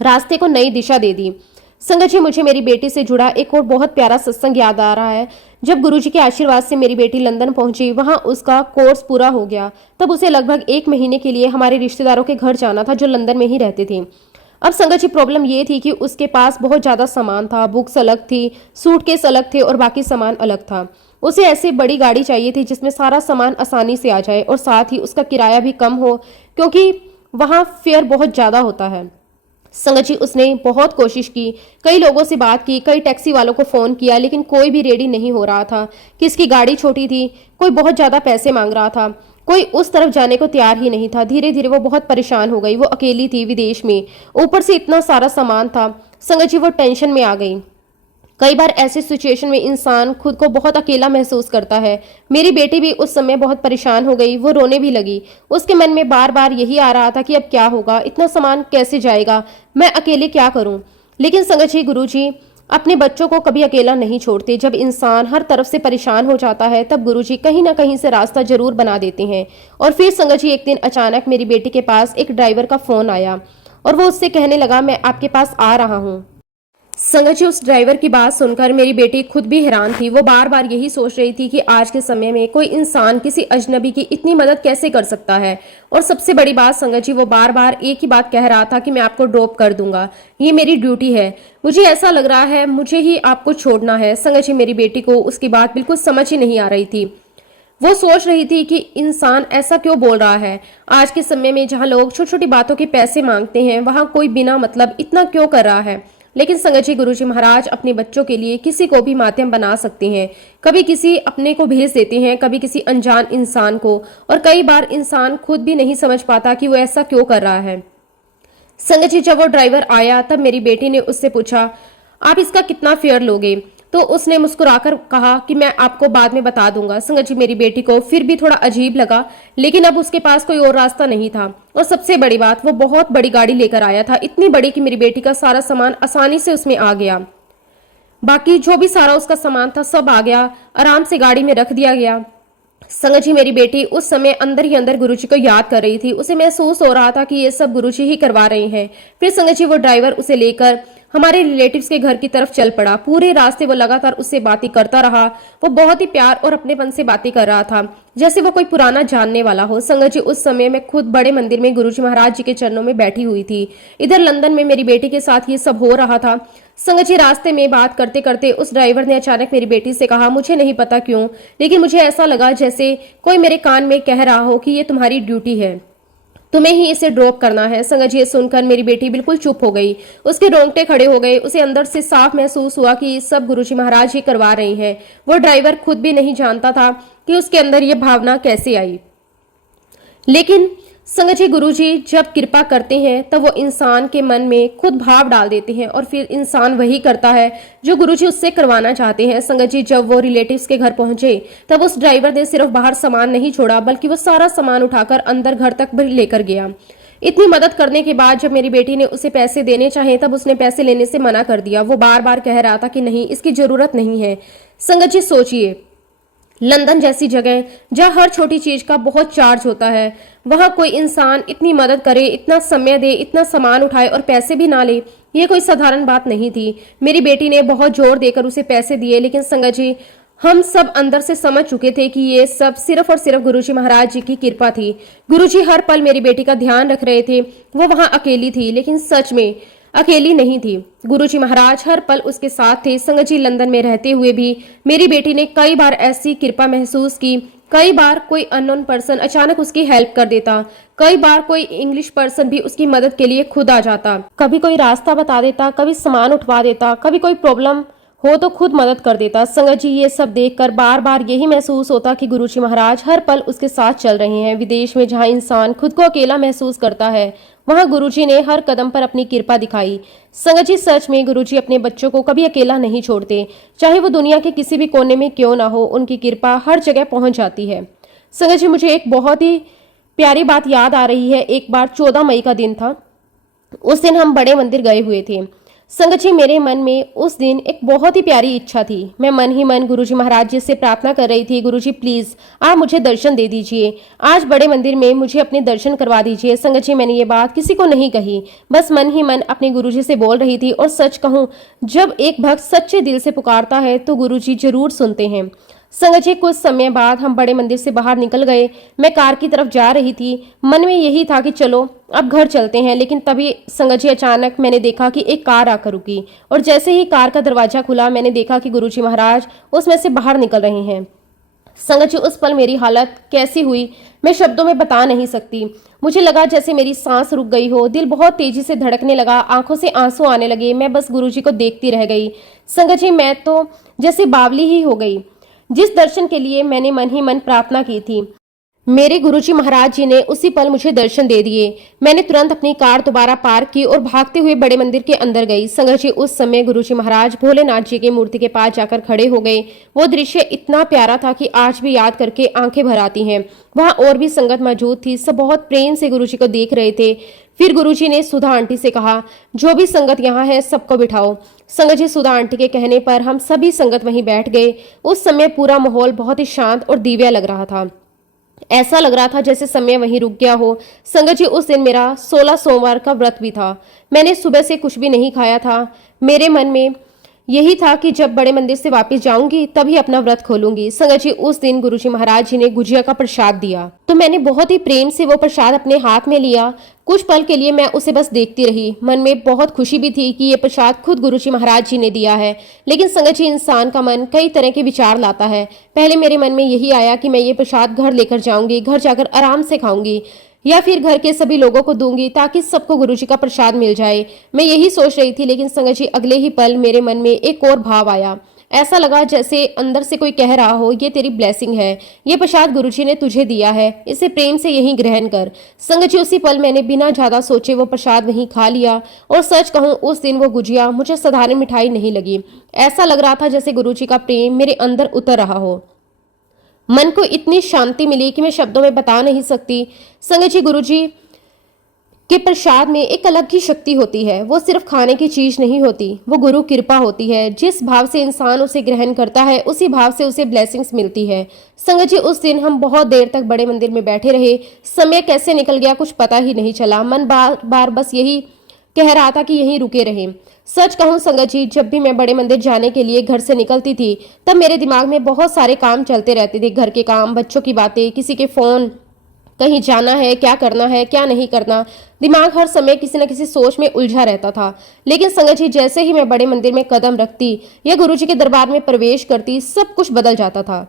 रास्ते को नई दिशा दे दी। संगत जी, मुझे मेरी बेटी से जुड़ा एक और बहुत प्यारा सत्संग याद आ रहा है। जब गुरुजी के आशीर्वाद से मेरी बेटी लंदन पहुंची, वहां उसका कोर्स पूरा हो गया। तब उसे लगभग 1 महीने के लिए हमारे रिश्तेदारों के घर जाना था, जो लंदन में ही रहते थे। अब संगत जी, प्रॉब्लम ये थी कि उसके पास बहुत ज्यादा सामान था। बुक्स अलग थी, सूटकेस अलग थे और बाकी सामान अलग था। उसे ऐसी बड़ी गाड़ी चाहिए थी जिसमें सारा सामान आसानी से आ जाए और साथ ही उसका किराया भी कम हो, क्योंकि वहां फेयर बहुत ज्यादा होता है। संगत जी, उसने बहुत कोशिश की, कई लोगों से बात की, कई टैक्सी वालों को फोन किया, लेकिन कोई भी रेडी नहीं हो रहा था। किसकी गाड़ी छोटी थी, कोई बहुत ज्यादा पैसे मांग रहा था, कोई उस तरफ जाने को तैयार ही नहीं था। धीरे धीरे वो बहुत परेशान हो गई। वो अकेली थी विदेश में, ऊपर से इतना सारा सामान था। संगत जी, वो टेंशन में आ गई। कई बार ऐसी सिचुएशन में इंसान खुद को बहुत अकेला महसूस करता है। मेरी बेटी भी उस समय बहुत परेशान हो गई। वो रोने भी लगी। उसके मन में बार बार यही आ रहा था कि अब क्या होगा, इतना सामान कैसे जाएगा, मैं अकेले क्या करूं। लेकिन संगत जी, गुरुजी अपने बच्चों को कभी अकेला नहीं छोड़ते। जब इंसान हर तरफ से परेशान हो जाता है, तब गुरुजी कहीं ना कहीं से रास्ता जरूर बना देते हैं। और फिर संगत जी, एक दिन अचानक मेरी बेटी के पास एक ड्राइवर का फोन आया और वो उससे कहने लगा, मैं आपके पास आ रहा हूँ। संगत जी, उस ड्राइवर की बात सुनकर मेरी बेटी खुद भी हैरान थी। वो बार बार यही सोच रही थी कि आज के समय में कोई इंसान किसी अजनबी की इतनी मदद कैसे कर सकता है। और सबसे बड़ी बात संगत जी, वो बार बार एक ही बात कह रहा था कि मैं आपको ड्रॉप कर दूंगा, ये मेरी ड्यूटी है, मुझे ऐसा लग रहा है मुझे ही आपको छोड़ना है। संगत जी, मेरी बेटी को उसकी बात बिल्कुल समझ ही नहीं आ रही थी। वो सोच रही थी कि इंसान ऐसा क्यों बोल रहा है। आज के समय में जहाँ लोग छोटी छोटी बातों के पैसे मांगते हैं, वहां कोई बिना मतलब इतना क्यों कर रहा है। लेकिन संगत जी, गुरुजी महाराज अपने बच्चों के लिए किसी को भी माध्यम बना सकते हैं। कभी किसी अपने को भेज देते हैं, कभी किसी अनजान इंसान को, और कई बार इंसान खुद भी नहीं समझ पाता कि वो ऐसा क्यों कर रहा है। संगत जी, जब वो ड्राइवर आया, तब मेरी बेटी ने उससे पूछा, आप इसका कितना फेयर लोगे? तो उसने मुस्कुराकर कहा कि मैं आपको बाद में बता दूंगा। संगत जी, मेरी बेटी को फिर भी थोड़ा अजीब लगा, लेकिन अब उसके पास कोई और रास्ता नहीं था। और सबसे बड़ी बात, वो बहुत बड़ी गाड़ी लेकर आया था, इतनी बड़ी कि मेरी बेटी का सारा सामान आसानी से उसमें आ गया। बाकी जो भी सारा उसका सामान था सब आ गया, आराम से गाड़ी में रख दिया गया। संगत जी, मेरी बेटी उस समय अंदर ही अंदर गुरुजी को याद कर रही थी। उसे महसूस हो रहा था कि ये सब गुरुजी ही करवा रहे हैं। फिर संगत जी, वो ड्राइवर उसे लेकर हमारे रिलेटिव्स के घर की तरफ चल पड़ा। पूरे रास्ते वो लगातार उससे बातें करता रहा। वो बहुत ही प्यार और अपनेपन से बातें कर रहा था, जैसे वो कोई पुराना जानने वाला हो। संगत जी, उस समय मैं खुद बड़े मंदिर में गुरुजी महाराज जी के चरणों में बैठी हुई थी। इधर लंदन में मेरी बेटी के साथ ये सब हो रहा था। संगत जी, रास्ते में बात करते करते उस ड्राइवर ने अचानक मेरी बेटी से कहा, मुझे नहीं पता क्यों, लेकिन मुझे ऐसा लगा जैसे कोई मेरे कान में कह रहा हो कि ये तुम्हारी ड्यूटी है, तुम्हें ही इसे ड्रॉप करना है। संगत जी, ये सुनकर मेरी बेटी बिल्कुल चुप हो गई। उसके रोंगटे खड़े हो गए। उसे अंदर से साफ महसूस हुआ कि ये सब गुरुजी महाराज ही करवा रहे हैं। वो ड्राइवर खुद भी नहीं जानता था कि उसके अंदर ये भावना कैसे आई। लेकिन संगत जी, गुरुजी जब कृपा करते हैं तब वो इंसान के मन में खुद भाव डाल देते हैं और फिर इंसान वही करता है जो गुरुजी उससे करवाना चाहते हैं। संगत जी, जब वो रिलेटिव्स के घर पहुंचे, तब उस ड्राइवर ने सिर्फ बाहर सामान नहीं छोड़ा, बल्कि वो सारा सामान उठाकर अंदर घर तक भी लेकर गया। इतनी मदद करने के बाद जब मेरी बेटी ने उसे पैसे देने चाहे, तब उसने पैसे लेने से मना कर दिया। वो बार बार कह रहा था कि नहीं, इसकी जरूरत नहीं है। संगत जी, सोचिए, लंदन जैसी जगह जहाँ हर छोटी चीज का बहुत चार्ज होता है, वहाँ कोई इंसान इतनी मदद करे, इतना समय दे, इतना सामान उठाए और पैसे भी ना ले, ये कोई साधारण बात नहीं थी। मेरी बेटी ने बहुत जोर देकर उसे पैसे दिए, लेकिन संगत जी, हम सब अंदर से समझ चुके थे कि ये सब सिर्फ और सिर्फ गुरुजी महाराज जी की कृपा थी। गुरुजी हर पल मेरी बेटी का ध्यान रख रहे थे। वो वहां अकेली थी, लेकिन सच में अकेली नहीं थी। गुरुजी महाराज हर पल उसके साथ थे। संगत जी, लंदन में रहते हुए भी मेरी बेटी ने कई बार ऐसी कृपा महसूस की। कई बार कोई अननोन पर्सन अचानक उसकी हेल्प कर देता, कई बार कोई इंग्लिश पर्सन भी उसकी मदद के लिए खुद आ जाता, कभी कोई रास्ता बता देता, कभी सामान उठवा देता, कभी कोई प्रॉब्लम हो तो खुद मदद कर देता। संगत जी, ये सब देखकर बार बार यही महसूस होता कि गुरुजी महाराज हर पल उसके साथ चल रहे हैं। विदेश में जहाँ इंसान खुद को अकेला महसूस करता है, वहाँ गुरुजी ने हर कदम पर अपनी कृपा दिखाई। संगत जी, सच में गुरुजी अपने बच्चों को कभी अकेला नहीं छोड़ते, चाहे वो दुनिया के किसी भी कोने में क्यों ना हो, उनकी कृपा हर जगह पहुंच जाती है। संगत जी, मुझे एक बहुत ही प्यारी बात याद आ रही है। एक बार 14 मई का दिन था। उस दिन हम बड़े मंदिर गए हुए थे। संगत जी, मेरे मन में उस दिन एक बहुत ही प्यारी इच्छा थी। मैं मन ही मन गुरुजी महाराज जी से प्रार्थना कर रही थी, गुरुजी प्लीज आप मुझे दर्शन दे दीजिए, आज बड़े मंदिर में मुझे अपने दर्शन करवा दीजिए। संगत जी, मैंने ये बात किसी को नहीं कही, बस मन ही मन अपने गुरुजी से बोल रही थी। और सच कहूं, जब एक भक्त सच्चे दिल से पुकारता है तो गुरुजी जरूर सुनते हैं। संगत जी, कुछ समय बाद हम बड़े मंदिर से बाहर निकल गए। मैं कार की तरफ जा रही थी। मन में यही था कि चलो अब घर चलते हैं, लेकिन तभी संगत जी, अचानक मैंने देखा कि एक कार आकर रुकी और जैसे ही कार का दरवाजा खुला, मैंने देखा कि गुरुजी महाराज उसमें से बाहर निकल रहे हैं। संगत जी, उस पल मेरी हालत कैसी हुई मैं शब्दों में बता नहीं सकती। मुझे लगा जैसे मेरी सांस रुक गई हो, दिल बहुत तेजी से धड़कने लगा, आंखों से आंसू आने लगे। मैं बस गुरुजी को देखती रह गई। संगत जी, मैं तो जैसे बावली ही हो गई। जिस दर्शन के लिए मैंने मन ही मन प्रार्थना की थी, मेरे गुरुजी महाराज जी ने उसी पल मुझे दर्शन दे दिए। मैंने तुरंत अपनी कार दोबारा पार्क की और भागते हुए बड़े मंदिर के अंदर गई। संगत जी, उस समय गुरुजी महाराज भोलेनाथ जी की मूर्ति के पास जाकर खड़े हो गए। वो दृश्य इतना प्यारा था कि आज भी याद करके आंखें भर आती हैं। वहां और भी संगत मौजूद थी, सब बहुत प्रेम से गुरुजी को देख रहे थे। फिर गुरुजी ने सुधा आंटी से कहा, जो भी संगत यहाँ है सबको बिठाओ। संगत जी, सुधा आंटी के कहने पर हम सभी संगत वहीं बैठ गए। उस समय पूरा माहौल बहुत ही शांत और दिव्य लग रहा था। ऐसा लग रहा था जैसे समय वहीं रुक गया हो। संगत जी, उस दिन मेरा 16 सोमवार का व्रत भी था। मैंने सुबह से कुछ भी नहीं खाया था। मेरे मन में यही था कि जब बड़े मंदिर से वापस जाऊंगी तभी अपना व्रत खोलूंगी। संगत जी, उस दिन गुरुजी महाराज जी ने गुजिया का प्रसाद दिया तो मैंने बहुत ही प्रेम से वो प्रसाद अपने हाथ में लिया। कुछ पल के लिए मैं उसे बस देखती रही। मन में बहुत खुशी भी थी कि ये प्रसाद खुद गुरुजी महाराज जी ने दिया है। लेकिन संगत जी, इंसान का मन कई तरह के विचार लाता है। पहले मेरे मन में यही आया कि मैं ये प्रसाद घर लेकर जाऊंगी, घर जाकर आराम से खाऊंगी या फिर घर के सभी लोगों को दूंगी ताकि सबको गुरुजी का प्रसाद मिल जाए। मैं यही सोच रही थी, लेकिन संगत जी, अगले ही पल मेरे मन में एक और भाव आया। ऐसा लगा जैसे अंदर से कोई कह रहा हो, ये तेरी ब्लेसिंग है, ये प्रसाद गुरुजी ने तुझे दिया है, इसे प्रेम से यहीं ग्रहण कर। संगत जी, उसी पल मैंने बिना ज्यादा सोचे वो प्रसाद वहीं खा लिया। और सच कहूं, उस दिन वो गुजिया मुझे साधारण मिठाई नहीं लगी। ऐसा लग रहा था जैसे गुरुजी का प्रेम मेरे अंदर उतर रहा हो। मन को इतनी शांति मिली कि मैं शब्दों में बता नहीं सकती। संगत जी, गुरुजी के प्रसाद में एक अलग ही शक्ति होती है। वो सिर्फ खाने की चीज नहीं होती, वो गुरु कृपा होती है। जिस भाव से इंसान उसे ग्रहण करता है, उसी भाव से उसे ब्लेसिंग्स मिलती है। संगत जी, उस दिन हम बहुत देर तक बड़े मंदिर में बैठे रहे। समय कैसे निकल गया कुछ पता ही नहीं चला। मन बार बार बस यही कह रहा था कि यहीं रुके रहें। सच कहूं संगत जी, जब भी मैं बड़े मंदिर जाने के लिए घर से निकलती थी तब मेरे दिमाग में बहुत सारे काम चलते रहते थे। घर के काम, बच्चों की बातें, किसी के फोन, कहीं जाना है, क्या करना है, क्या नहीं करना। दिमाग हर समय किसी न किसी सोच में उलझा रहता था। लेकिन संगत जी, जैसे ही मैं बड़े मंदिर में कदम रखती या गुरुजी के दरबार में प्रवेश करती, सब कुछ बदल जाता था।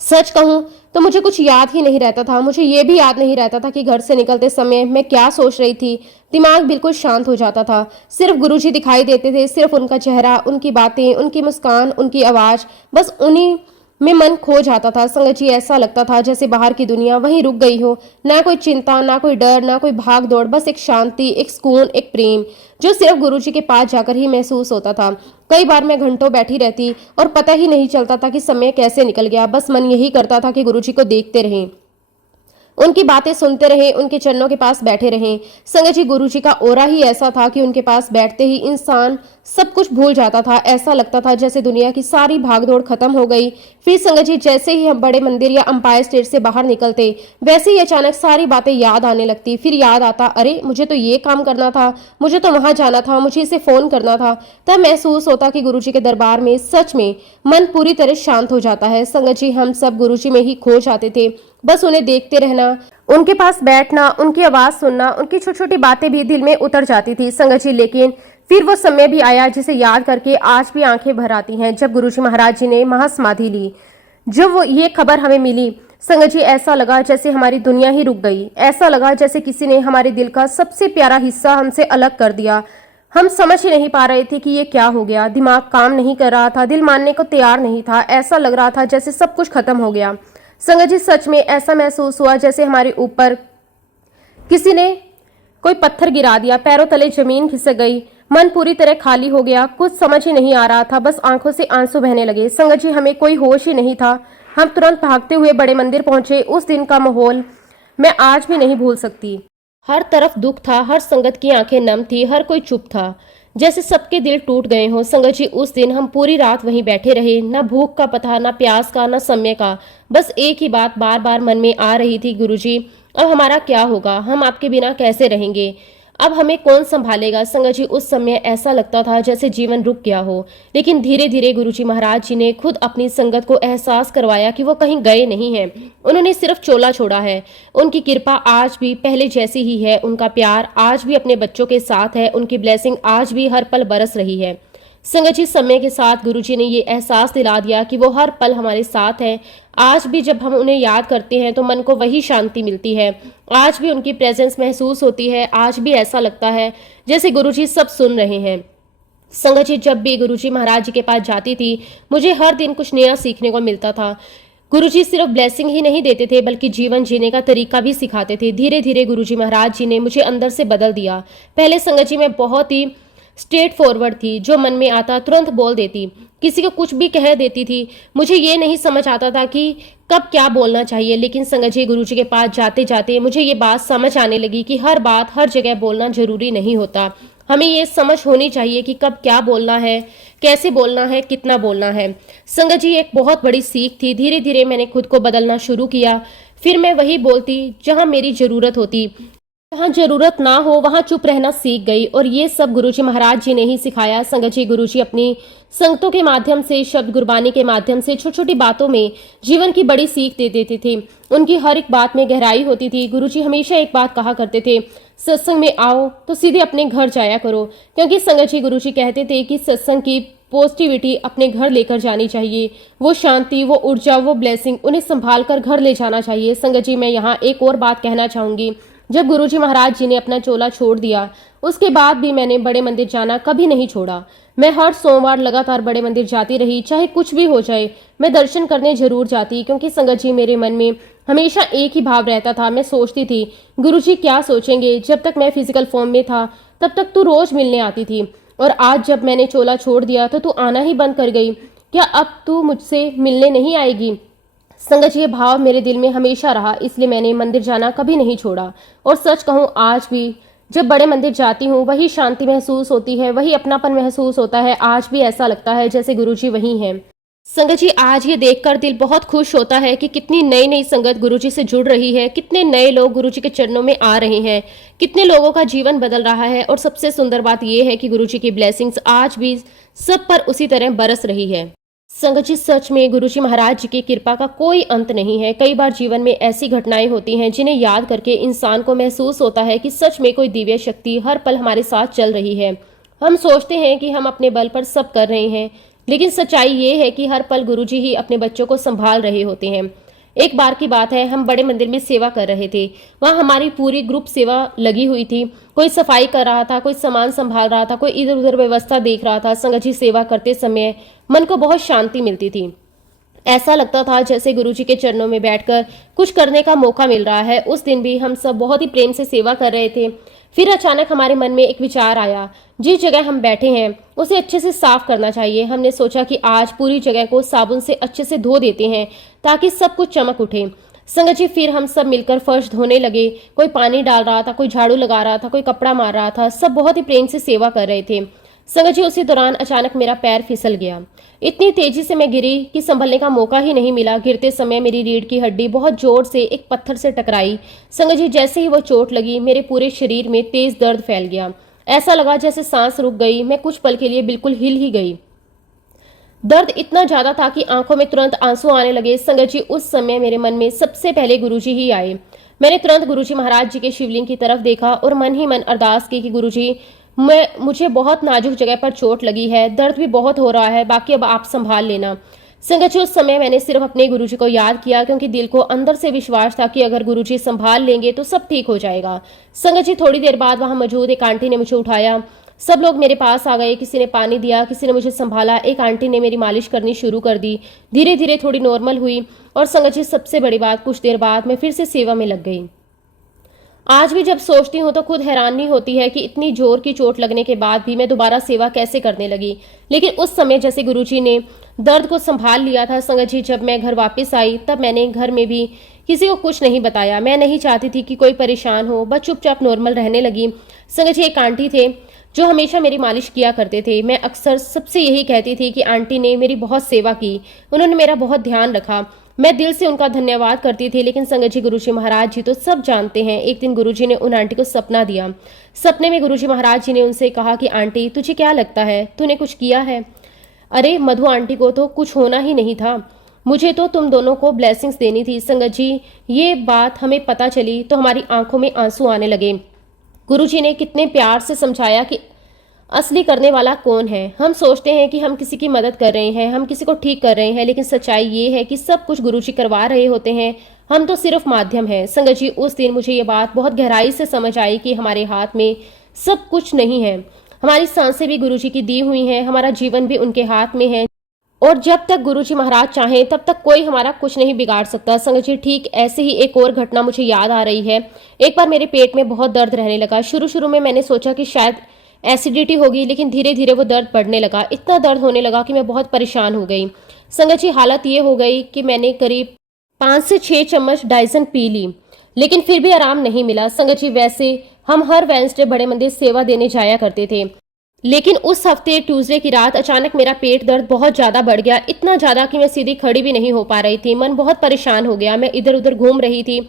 सच कहूं तो मुझे कुछ याद ही नहीं रहता था। मुझे ये भी याद नहीं रहता था कि घर से निकलते समय मैं क्या सोच रही थी। दिमाग बिल्कुल शांत हो जाता था। सिर्फ गुरुजी दिखाई देते थे, सिर्फ उनका चेहरा, उनकी बातें, उनकी मुस्कान, उनकी आवाज, बस उन्हीं में मन खो जाता था। संगत जी, ऐसा लगता था जैसे बाहर की दुनिया वहीं रुक गई हो। ना कोई चिंता, ना कोई डर, ना कोई भाग दौड़, बस एक शांति, एक सुकून, एक प्रेम जो सिर्फ गुरुजी के पास जाकर ही महसूस होता था। कई बार मैं घंटों बैठी रहती और पता ही नहीं चलता था कि समय कैसे निकल गया। बस मन यही करता था कि गुरुजी को देखते रहें। उनकी बातें सुनते रहे, उनके चरणों के पास बैठे रहे। संगत जी, गुरुजी का ओरा ही ऐसा था कि उनके पास बैठते ही इंसान सब कुछ भूल जाता था। ऐसा लगता था जैसे दुनिया की सारी भागदौड़ खत्म हो गई। फिर संगत जी, जैसे ही हम बड़े मंदिर या अंपायर स्टेट से बाहर निकलते, वैसे ही अचानक सारी बातें याद आने लगती। फिर याद आता, अरे मुझे तो ये काम करना था, मुझे तो वहां जाना था, मुझे इसे फोन करना था। तब महसूस होता कि गुरुजी के दरबार में सच में मन पूरी तरह शांत हो जाता है। संगत जी, हम सब गुरुजी में ही खो जाते थे। बस उन्हें देखते रहना, उनके पास बैठना, उनकी आवाज सुनना, उनकी छोटी छोटी बातें भी दिल में उतर जाती थी। संगत जी, लेकिन फिर वो समय भी आया जिसे याद करके आज भी आंखें भर आती हैं, जब गुरुजी महाराज जी ने महासमाधि ली। जब वो ये खबर हमें मिली, संगत जी, ऐसा लगा जैसे हमारी दुनिया ही रुक गई। ऐसा लगा जैसे किसी ने हमारे दिल का सबसे प्यारा हिस्सा हमसे अलग कर दिया। हम समझ ही नहीं पा रहे थे कि ये क्या हो गया। दिमाग काम नहीं कर रहा था, दिल मानने को तैयार नहीं था। ऐसा लग रहा था जैसे सब कुछ खत्म हो गया। संगत जी, सच में ऐसा महसूस हुआ जैसे हमारे ऊपर किसी ने कोई पत्थर गिरा दिया, पैरों तले जमीन खिसक गई, मन पूरी तरह खाली हो गया। कुछ समझ ही नहीं आ रहा था, बस आंखों से आंसू बहने लगे। संगत जी, हमें कोई होश ही नहीं था। हम तुरंत भागते हुए बड़े मंदिर पहुंचे। उस दिन का माहौल मैं आज भी नहीं भूल सकती। हर तरफ दुख था, हर संगत की आंखें नम थी, हर कोई चुप था, जैसे सबके दिल टूट गए हों। संगत जी, उस दिन हम पूरी रात वहीं बैठे रहे, ना भूख का पता, ना प्यास का, ना समय का। बस एक ही बात बार बार मन में आ रही थी, गुरुजी अब हमारा क्या होगा, हम आपके बिना कैसे रहेंगे, अब हमें कौन संभालेगा। संगत जी, उस समय ऐसा लगता था जैसे जीवन रुक गया हो। लेकिन धीरे धीरे गुरुजी महाराज जी ने खुद अपनी संगत को एहसास करवाया कि वो कहीं गए नहीं हैं, उन्होंने सिर्फ चोला छोड़ा है। उनकी कृपा आज भी पहले जैसी ही है, उनका प्यार आज भी अपने बच्चों के साथ है, उनकी ब्लेसिंग आज भी हर पल बरस रही है। संगत जी, समय के साथ गुरुजी ने ये एहसास दिला दिया कि वो हर पल हमारे साथ हैं। आज भी जब हम उन्हें याद करते हैं तो मन को वही शांति मिलती है। आज भी उनकी प्रेजेंस महसूस होती है। आज भी ऐसा लगता है जैसे गुरुजी सब सुन रहे हैं। संगत जी, जब भी गुरुजी महाराज जी के पास जाती थी, मुझे हर दिन कुछ नया सीखने को मिलता था। गुरुजी सिर्फ ब्लेसिंग ही नहीं देते थे, बल्कि जीवन जीने का तरीका भी सिखाते थे। धीरे धीरे गुरुजी महाराज जी ने मुझे अंदर से बदल दिया। पहले संगत जी मैं बहुत ही स्ट्रेट फॉरवर्ड थी, जो मन में आता तुरंत बोल देती, किसी को कुछ भी कह देती थी। मुझे ये नहीं समझ आता था कि कब क्या बोलना चाहिए। लेकिन संगत जी, गुरुजी के पास जाते जाते मुझे ये बात समझ आने लगी कि हर बात हर जगह बोलना जरूरी नहीं होता। हमें ये समझ होनी चाहिए कि कब क्या बोलना है, कैसे बोलना है, कितना बोलना है। संगत जी, एक बहुत बड़ी सीख थी। धीरे धीरे मैंने खुद को बदलना शुरू किया। फिर मैं वही बोलती जहां मेरी जरूरत होती, जहाँ जरूरत ना हो वहां चुप रहना सीख गई। और ये सब गुरुजी महाराज जी ने ही सिखाया। संगत जी, गुरुजी अपनी संगतों के माध्यम से, शब्द गुरबानी के माध्यम से, छोटी छोटी बातों में जीवन की बड़ी सीख दे देते थे। उनकी हर एक बात में गहराई होती थी। गुरुजी हमेशा एक बात कहा करते थे, सत्संग में आओ तो सीधे अपने घर जाया करो। क्योंकि संगत जी, गुरुजी कहते थे कि सत्संग की पॉजिटिविटी अपने घर लेकर जानी चाहिए। वो शांति, वो ऊर्जा, वो ब्लेसिंग उन्हें संभाल कर घर ले जाना चाहिए। संगत जी, मैं यहाँ एक और बात कहना चाहूंगी। जब गुरुजी महाराज जी ने अपना चोला छोड़ दिया, उसके बाद भी मैंने बड़े मंदिर जाना कभी नहीं छोड़ा। मैं हर सोमवार लगातार बड़े मंदिर जाती रही, चाहे कुछ भी हो जाए। मैं दर्शन करने जरूर जाती, क्योंकि संगत जी, मेरे मन में हमेशा एक ही भाव रहता था। मैं सोचती थी, गुरुजी क्या सोचेंगे। जब तक मैं फिजिकल फॉर्म में था तब तक तू रोज मिलने आती थी, और आज जब मैंने चोला छोड़ दिया तो तू आना ही बंद कर गई। क्या अब तू मुझसे मिलने नहीं आएगी। संगत जी, ये भाव मेरे दिल में हमेशा रहा, इसलिए मैंने मंदिर जाना कभी नहीं छोड़ा। और सच कहूँ, आज भी जब बड़े मंदिर जाती हूँ वही शांति महसूस होती है, वही अपनापन महसूस होता है। आज भी ऐसा लगता है जैसे गुरुजी वही हैं। संगत जी, आज ये देखकर दिल बहुत खुश होता है कि कितनी नई नई संगत गुरुजी से जुड़ रही है, कितने नए लोग गुरुजी के चरणों में आ रहे हैं, कितने लोगों का जीवन बदल रहा है। और सबसे सुंदर बात यह है कि गुरुजी की ब्लेसिंग्स आज भी सब पर उसी तरह बरस रही है। संगत जी, सच में गुरुजी महाराज जी की कृपा का कोई अंत नहीं है। कई बार जीवन में ऐसी घटनाएं होती हैं जिन्हें याद करके इंसान को महसूस होता है कि सच में कोई दिव्य शक्ति हर पल हमारे साथ चल रही है। हम सोचते हैं कि हम अपने बल पर सब कर रहे हैं, लेकिन सच्चाई ये है कि हर पल गुरुजी ही अपने बच्चों को संभाल रहे होते हैं। एक बार की बात है, हम बड़े मंदिर में सेवा कर रहे थे। वहाँ हमारी पूरी ग्रुप सेवा लगी हुई थी। कोई सफाई कर रहा था, कोई सामान संभाल रहा था, कोई इधर उधर व्यवस्था देख रहा था। संगत जी, सेवा करते समय मन को बहुत शांति मिलती थी। ऐसा लगता था जैसे गुरुजी के चरणों में बैठकर कुछ करने का मौका मिल रहा है। उस दिन भी हम सब बहुत ही प्रेम से सेवा कर रहे थे। फिर अचानक हमारे मन में एक विचार आया, जिस जगह हम बैठे हैं उसे अच्छे से साफ करना चाहिए। हमने सोचा कि आज पूरी जगह को साबुन से अच्छे से धो देते हैं ताकि सब कुछ चमक उठे। संगत जी फिर हम सब मिलकर फर्श धोने लगे। कोई पानी डाल रहा था, कोई झाड़ू लगा रहा था, कोई कपड़ा मार रहा था। सब बहुत ही प्रेम से सेवा कर रहे थे। संगत जी उसी दौरान अचानक मेरा पैर फिसल गया। इतनी तेजी से मैं गिरी कि संभलने का मौका ही नहीं मिला। गिरते समय मेरी रीढ़ की हड्डी बहुत जोर से एक पत्थर से टकराई। संगत जी जैसे ही वो चोट लगी, मेरे पूरे शरीर में तेज दर्द फैल गया। ऐसा लगा जैसे सांस रुक गई। मैं कुछ पल के लिए बिल्कुल हिल ही गई। दर्द इतना ज्यादा था कि आंखों में तुरंत आंसू आने लगे। संगत जी उस समय मेरे मन में सबसे पहले गुरुजी ही आए। मैंने तुरंत गुरुजी महाराज जी के शिवलिंग की तरफ देखा और मन ही मन अरदास की कि गुरुजी, मुझे बहुत नाजुक जगह पर चोट लगी है, दर्द भी बहुत हो रहा है, बाकी अब आप संभाल लेना। संगत जी उस समय मैंने सिर्फ अपने गुरुजी को याद किया, क्योंकि दिल को अंदर से विश्वास था कि अगर गुरुजी संभाल लेंगे तो सब ठीक हो जाएगा। संगत जी थोड़ी देर बाद वहां मौजूद एक आंटी ने मुझे उठाया। सब लोग मेरे पास आ गए। किसी ने पानी दिया, किसी ने मुझे संभाला। एक आंटी ने मेरी मालिश करनी शुरू कर दी। धीरे धीरे थोड़ी नॉर्मल हुई। और संगत जी सबसे बड़ी बात, कुछ देर बाद मैं फिर से सेवा में लग गई। आज भी जब सोचती हूँ तो खुद हैरानी होती है कि इतनी जोर की चोट लगने के बाद भी मैं दोबारा सेवा कैसे करने लगी। लेकिन उस समय जैसे गुरुजी ने दर्द को संभाल लिया था। संगत जी जब मैं घर वापस आई तब मैंने घर में भी किसी को कुछ नहीं बताया। मैं नहीं चाहती थी कि कोई परेशान हो, बस चुपचाप नॉर्मल रहने लगी। संगत जी एक आंटी थे जो हमेशा मेरी मालिश किया करते थे। मैं अक्सर सबसे यही कहती थी कि आंटी ने मेरी बहुत सेवा की, उन्होंने मेरा बहुत ध्यान रखा। मैं दिल से उनका धन्यवाद करती थी। लेकिन संगत जी गुरुजी महाराज जी तो सब जानते हैं। एक दिन गुरुजी ने उन आंटी को सपना दिया। सपने में गुरुजी महाराज जी ने उनसे कहा कि आंटी, तुझे क्या लगता है, तूने कुछ किया है? अरे मधु आंटी को तो कुछ होना ही नहीं था, मुझे तो तुम दोनों को ब्लेसिंग्स देनी थी। संगत जी ये बात हमें पता चली तो हमारी आंखों में आंसू आने लगे। गुरुजी ने कितने प्यार से समझाया कि असली करने वाला कौन है। हम सोचते हैं कि हम किसी की मदद कर रहे हैं, हम किसी को ठीक कर रहे हैं, लेकिन सच्चाई ये है कि सब कुछ गुरुजी करवा रहे होते हैं, हम तो सिर्फ माध्यम हैं। संगत जी उस दिन मुझे ये बात बहुत गहराई से समझ आई कि हमारे हाथ में सब कुछ नहीं है। हमारी सांसें भी गुरुजी की दी हुई हैं, हमारा जीवन भी उनके हाथ में है, और जब तक गुरुजी महाराज चाहें तब तक कोई हमारा कुछ नहीं बिगाड़ सकता। संगत जी ठीक ऐसे ही एक और घटना मुझे याद आ रही है। एक बार मेरे पेट में बहुत दर्द रहने लगा। शुरू में मैंने सोचा कि शायद एसिडिटी होगी, लेकिन धीरे धीरे वो दर्द बढ़ने लगा। इतना दर्द होने लगा कि मैं बहुत परेशान हो गई। संगत जी हालत ये हो गई कि मैंने करीब 5 से 6 चम्मच डाइजन पी ली, लेकिन फिर भी आराम नहीं मिला। संगत जी वैसे हम हर वेडनेसडे बड़े मंदिर सेवा देने जाया करते थे, लेकिन उस हफ्ते ट्यूसडे की रात अचानक मेरा पेट दर्द बहुत ज्यादा बढ़ गया। इतना ज्यादा कि मैं सीधी खड़ी भी नहीं हो पा रही थी। मन बहुत परेशान हो गया। मैं इधर उधर घूम रही थी,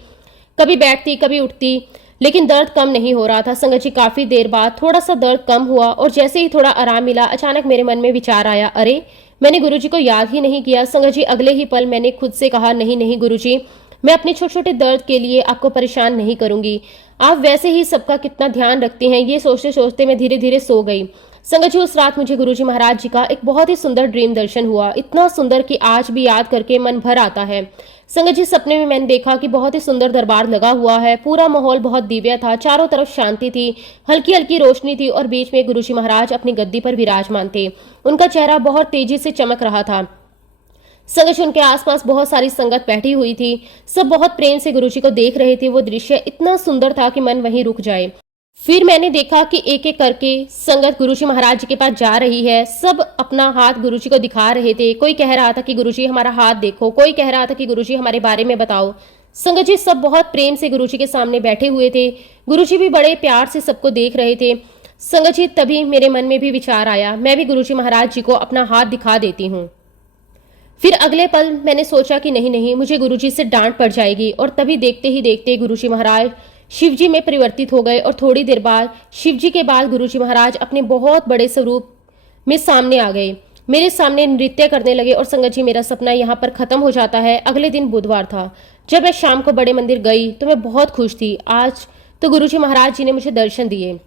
कभी बैठती कभी उठती, लेकिन दर्द कम नहीं हो रहा था। संगत जी काफी देर बाद थोड़ा सा दर्द कम हुआ और जैसे ही थोड़ा आराम मिला, अचानक मेरे मन में विचार आया, अरे मैंने गुरुजी को याद ही नहीं किया। संगत जी अगले ही पल मैंने खुद से कहा, नहीं नहीं गुरुजी, मैं अपने छोटे छोटे दर्द के लिए आपको परेशान नहीं करूंगी, आप वैसे ही सबका कितना ध्यान रखती हैं। ये सोचते सोचते मैं धीरे धीरे सो गई। संगत जी उस रात मुझे गुरुजी महाराज जी का एक बहुत ही सुंदर ड्रीम दर्शन हुआ, इतना सुंदर कि आज भी याद करके मन भर आता है। संगत जी सपने में मैंने देखा कि बहुत ही सुंदर दरबार लगा हुआ है। पूरा माहौल बहुत दिव्य था, चारों तरफ शांति थी, हल्की हल्की रोशनी थी और बीच में गुरुजी महाराज अपनी गद्दी पर विराजमान थे। उनका चेहरा बहुत तेजी से चमक रहा था। संगत जी उनके आसपास बहुत सारी संगत बैठी हुई थी, सब बहुत प्रेम से गुरुजी को देख रहे थे। वो दृश्य इतना सुंदर था कि मन वहीं रुक जाए। फिर मैंने देखा कि एक एक करके संगत गुरुजी महाराज जी के पास जा रही है। सब अपना हाथ गुरुजी को दिखा रहे थे। कोई कह रहा था कि गुरुजी हमारा हाथ देखो, कोई कह रहा था कि गुरुजी हमारे बारे में बताओ। संगत जी सब बहुत प्रेम से गुरुजी के सामने बैठे हुए थे। गुरुजी भी बड़े प्यार से सबको देख रहे थे। संगत जी तभी मेरे मन में भी विचार आया, मैं भी गुरुजी महाराज जी को अपना हाथ दिखा देती हूँ। फिर अगले पल मैंने सोचा कि नहीं नहीं, मुझे गुरुजी से डांट पड़ जाएगी। और तभी देखते ही देखते गुरुजी महाराज शिवजी में परिवर्तित हो गए और थोड़ी देर बाद शिवजी के बाद गुरुजी महाराज अपने बहुत बड़े स्वरूप में सामने आ गए, मेरे सामने नृत्य करने लगे। और संगत जी मेरा सपना यहाँ पर खत्म हो जाता है। अगले दिन बुधवार था। जब मैं शाम को बड़े मंदिर गई तो मैं बहुत खुश थी। आज तो गुरुजी महाराज जी ने मुझे दर्शन दिए।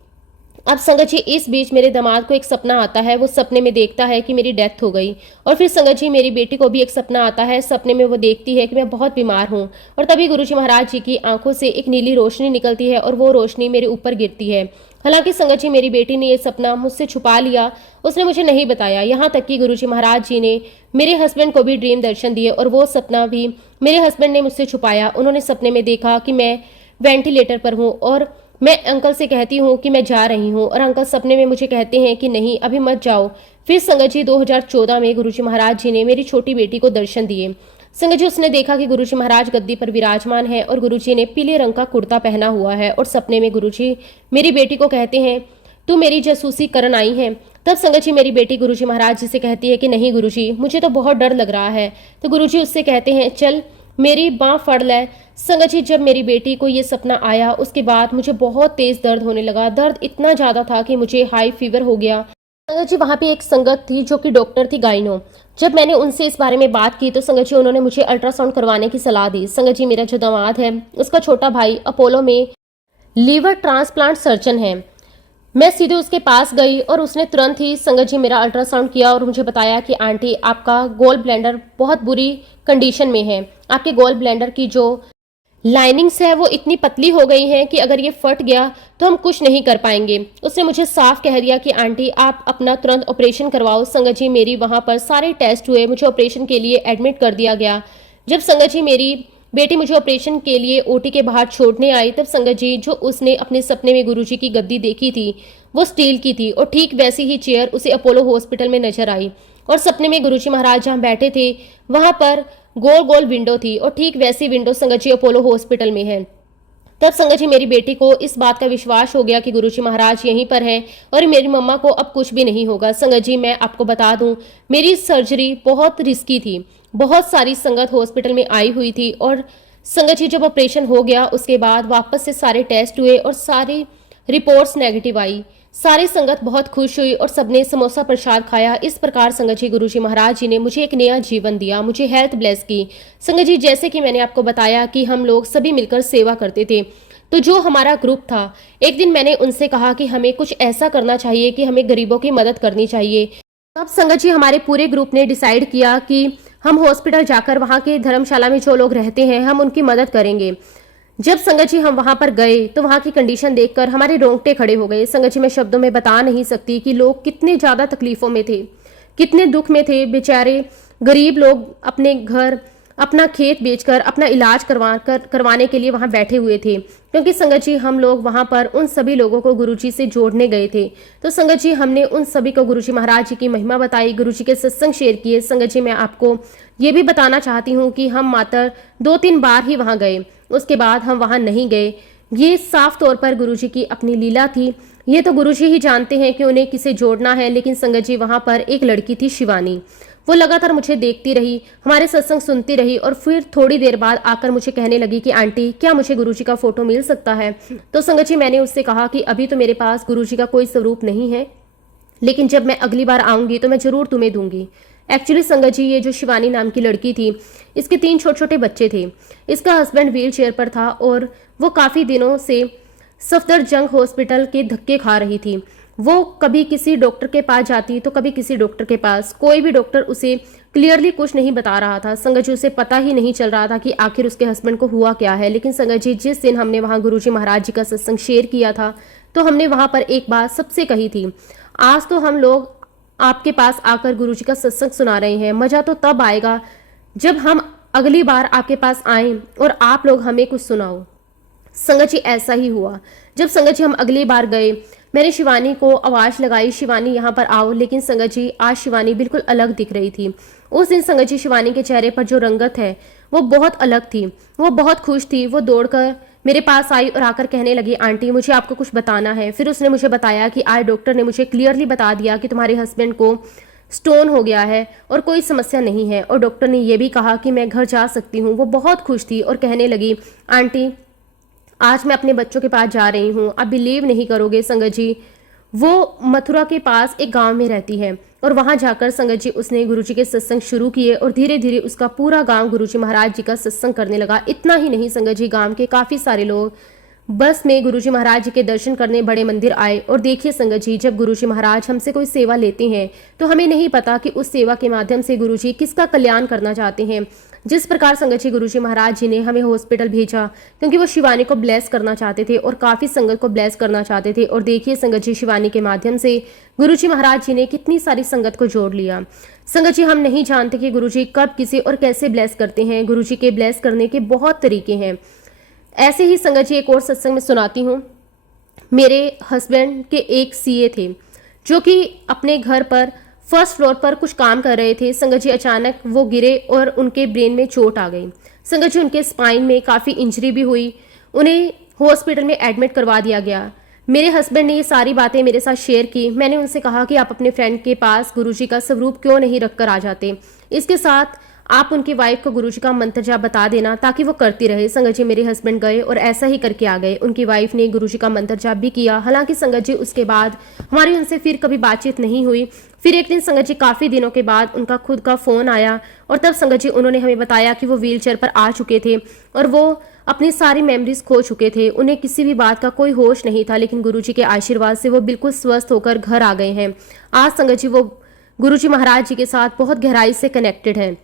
अब संगत जी इस बीच मेरे दामाद को एक सपना आता है। वो सपने में देखता है कि मेरी डेथ हो गई। और फिर संगत जी मेरी बेटी को भी एक सपना आता है। सपने में वो देखती है कि मैं बहुत बीमार हूँ। और तभी गुरुजी महाराज जी की आंखों से एक नीली रोशनी निकलती है और वो रोशनी मेरे ऊपर गिरती है। हालांकि संगत जी मेरी बेटी ने ये सपना मुझसे छुपा लिया, उसने मुझे नहीं बताया। यहाँ तक कि गुरुजी महाराज जी ने मेरे हस्बैंड को भी ड्रीम दर्शन दिए और वो सपना भी मेरे हस्बैंड ने मुझसे छुपाया। उन्होंने सपने में देखा कि मैं वेंटिलेटर पर हूँ और मैं अंकल से कहती हूँ कि मैं जा रही हूँ और अंकल सपने में मुझे कहते हैं कि नहीं अभी मत जाओ। फिर संगत जी 2014 में गुरुजी महाराज जी ने मेरी छोटी बेटी को दर्शन दिए। संगत जी उसने देखा कि गुरुजी महाराज गद्दी पर विराजमान है और गुरुजी ने पीले रंग का कुर्ता पहना हुआ है और सपने में गुरुजी मेरी बेटी को कहते हैं तू मेरी जासूसी करन आई है। तब संगत जी मेरी बेटी गुरुजी महाराज जी से कहती है कि नहीं गुरुजी, मुझे तो बहुत डर लग रहा है। तो गुरुजी उससे कहते हैं चल मेरी बाँ फड़ ले। संगत जी जब मेरी बेटी को ये सपना आया उसके बाद मुझे बहुत तेज दर्द होने लगा। दर्द इतना ज़्यादा था कि मुझे हाई फीवर हो गया। संगत जी वहाँ पे एक संगत थी जो कि डॉक्टर थी गाइनो। जब मैंने उनसे इस बारे में बात की तो संगत जी उन्होंने मुझे अल्ट्रासाउंड करवाने की सलाह दी। संगत जी मेरा जो दामाद है उसका छोटा भाई अपोलो में लीवर ट्रांसप्लांट सर्जन है। मैं सीधे उसके पास गई और उसने तुरंत ही संगत जी मेरा अल्ट्रासाउंड किया और मुझे बताया कि आंटी आपका गोल ब्लैंडर बहुत बुरी कंडीशन में है। आपके गोल ब्लैंडर की जो लाइनिंग्स है वो इतनी पतली हो गई हैं कि अगर ये फट गया तो हम कुछ नहीं कर पाएंगे। उसने मुझे साफ कह दिया कि आंटी आप अपना तुरंत ऑपरेशन करवाओ। संगत जी मेरी वहाँ पर सारे टेस्ट हुए, मुझे ऑपरेशन के लिए एडमिट कर दिया गया। जब संगत जी मेरी बेटी मुझे ऑपरेशन के लिए ओटी के बाहर छोड़ने आई तब संगत जी जो उसने अपने सपने में गुरुजी की गद्दी देखी थी वो स्टील की थी और ठीक वैसी ही चेयर उसे अपोलो हॉस्पिटल में नजर आई। और सपने में गुरुजी महाराज जहाँ बैठे थे वहां पर गोल गोल विंडो थी और ठीक वैसी विंडो संगत जी अपोलो हॉस्पिटल में है। तब संगत जी मेरी बेटी को इस बात का विश्वास हो गया कि गुरुजी महाराज यहीं पर हैं और मेरी मम्मा को अब कुछ भी नहीं होगा। संगत जी मैं आपको बता दूं मेरी सर्जरी बहुत रिस्की थी। बहुत सारी संगत हॉस्पिटल में आई हुई थी और संगत जी जब ऑपरेशन हो गया उसके बाद वापस से सारे टेस्ट हुए और सारी रिपोर्ट्स नेगेटिव आई। सारी संगत बहुत खुश हुई और सबने समोसा प्रसाद खाया। इस प्रकार संगत जी गुरुजी महाराज जी ने मुझे एक नया जीवन दिया, मुझे हेल्थ ब्लेस की। संगत जी जैसे कि मैंने आपको बताया कि हम लोग सभी मिलकर सेवा करते थे, तो जो हमारा ग्रुप था एक दिन मैंने उनसे कहा कि हमें कुछ ऐसा करना चाहिए कि हमें गरीबों की मदद करनी चाहिए। तब संगत जी हमारे पूरे ग्रुप ने डिसाइड किया कि हम हॉस्पिटल जाकर वहाँ के धर्मशाला में जो लोग रहते हैं हम उनकी मदद करेंगे। जब संगत जी हम वहां पर गए तो वहां की कंडीशन देखकर हमारे रोंगटे खड़े हो गए। संगत जी मैं शब्दों में बता नहीं सकती कि लोग कितने ज्यादा तकलीफों में थे, कितने दुख में थे। बेचारे गरीब लोग अपने घर अपना खेत बेचकर अपना इलाज करवाने के लिए वहां बैठे हुए थे, क्योंकि संगत जी हम लोग वहां पर उन सभी लोगों को गुरुजी से जोड़ने गए थे। तो संगत जी हमने उन सभी को गुरुजी महाराज जी की महिमा बताई, गुरुजी के सत्संग शेयर किए। संगत जी मैं आपको ये भी बताना चाहती हूँ कि हम मात्र 2-3 बार ही वहां गए, उसके बाद हम वहां नहीं गए। ये साफ तौर पर गुरुजी की अपनी लीला थी। ये तो गुरुजी ही जानते हैं कि उन्हें किसे जोड़ना है। लेकिन संगत जी वहां पर एक लड़की थी शिवानी, वो लगातार मुझे देखती रही, हमारे सत्संग सुनती रही और फिर थोड़ी देर बाद आकर मुझे कहने लगी कि आंटी क्या मुझे गुरुजी का फोटो मिल सकता है। तो संगत जी मैंने उससे कहा कि अभी तो मेरे पास गुरुजी का कोई स्वरूप नहीं है, लेकिन जब मैं अगली बार आऊंगी तो मैं जरूर तुम्हें दूंगी। एक्चुअली संगत जी ये जो शिवानी नाम की लड़की थी इसके 3 छोटे छोटे बच्चे थे। इसका हस्बैंड व्हील चेयर पर था और वो काफ़ी दिनों से सफदरजंग हॉस्पिटल के धक्के खा रही थी। वो कभी किसी डॉक्टर के पास जाती तो कभी किसी डॉक्टर के पास, कोई भी डॉक्टर उसे क्लियरली कुछ नहीं बता रहा था। संगत जी उसे पता ही नहीं चल रहा था कि आखिर उसके हस्बैंड को हुआ क्या है। लेकिन संगत जी जिस दिन हमने वहाँ गुरुजी महाराज जी का सत्संग शेयर किया था तो हमने वहाँ पर एक बात सबसे कही थी, आज तो हम लोग आपके पास आकर गुरुजी का सत्संग सुना रहे हैं, मजा तो तब आएगा जब हम अगली बार आपके पास आएं और आप लोग हमें कुछ सुनाओ। संगत जी ऐसा ही हुआ। जब संगत जी हम अगली बार गए मैंने शिवानी को आवाज लगाई, शिवानी यहाँ पर आओ। लेकिन संगत जी आज शिवानी बिल्कुल अलग दिख रही थी। उस दिन संगत जी शिवानी के चेहरे पर जो रंगत है वो बहुत अलग थी। वो बहुत खुश थी। वो दौड़कर मेरे पास आई और आकर कहने लगी आंटी मुझे आपको कुछ बताना है। फिर उसने मुझे बताया कि आज डॉक्टर ने मुझे क्लियरली बता दिया कि तुम्हारे हस्बैंड को स्टोन हो गया है और कोई समस्या नहीं है, और डॉक्टर ने यह भी कहा कि मैं घर जा सकती हूँ। वो बहुत खुश थी और कहने लगी आंटी आज मैं अपने बच्चों के पास जा रही हूँ। आप बिलीव नहीं करोगे संगत जी, वो मथुरा के पास एक गांव में रहती है और वहां जाकर संगत जी उसने गुरुजी के सत्संग शुरू किए और धीरे धीरे उसका पूरा गांव गुरुजी महाराज जी का सत्संग करने लगा। इतना ही नहीं संगत जी, गांव के काफी सारे लोग बस में गुरुजी महाराज जी के दर्शन करने बड़े मंदिर आए। और देखिए संगत जी, जब गुरुजी महाराज हमसे कोई सेवा लेते हैं तो हमें नहीं पता कि उस सेवा के माध्यम से गुरुजी किसका कल्याण करना चाहते हैं। जिस प्रकार संगत जी गुरुजी महाराज जी ने हमें हॉस्पिटल भेजा क्योंकि वो शिवानी को ब्लेस करना चाहते थे और काफी संगत को ब्लेस करना चाहते थे। और देखिए संगत जी शिवानी के माध्यम से गुरुजी महाराज जी ने कितनी सारी संगत को जोड़ लिया। संगत जी हम नहीं जानते कि गुरुजी कब किसे और कैसे ब्लेस करते हैं। गुरुजी के ब्लेस करने के बहुत तरीके हैं। ऐसे ही संगत जी एक और सत्संग में सुनाती हूँ। मेरे हस्बैंड के एक सीए थे जो कि अपने घर पर फर्स्ट फ्लोर पर कुछ काम कर रहे थे। संगत जी अचानक वो गिरे और उनके ब्रेन में चोट आ गई। संगत जी उनके स्पाइन में काफ़ी इंजरी भी हुई। उन्हें हॉस्पिटल में एडमिट करवा दिया गया। मेरे हस्बैंड ने ये सारी बातें मेरे साथ शेयर की। मैंने उनसे कहा कि आप अपने फ्रेंड के पास गुरुजी का स्वरूप क्यों नहीं रख कर आ जाते। इसके साथ आप उनकी वाइफ को गुरुजी का मंत्र जाप बता देना ताकि वो करती रहे। संगत जी मेरे हस्बैंड गए और ऐसा ही करके आ गए। उनकी वाइफ ने गुरुजी का मंत्र जाप भी किया। हालांकि संगत जी उसके बाद हमारी उनसे फिर कभी बातचीत नहीं हुई। फिर एक दिन संगत जी काफ़ी दिनों के बाद उनका खुद का फ़ोन आया और तब संगत जी उन्होंने हमें बताया कि वो व्हीलचेयर पर आ चुके थे और वो अपनी सारी मेमोरीज खो चुके थे। उन्हें किसी भी बात का कोई होश नहीं था, लेकिन गुरुजी के आशीर्वाद से वो बिल्कुल स्वस्थ होकर घर आ गए हैं। आज संगत जी वो गुरुजी महाराज जी के साथ बहुत गहराई से कनेक्टेड हैं।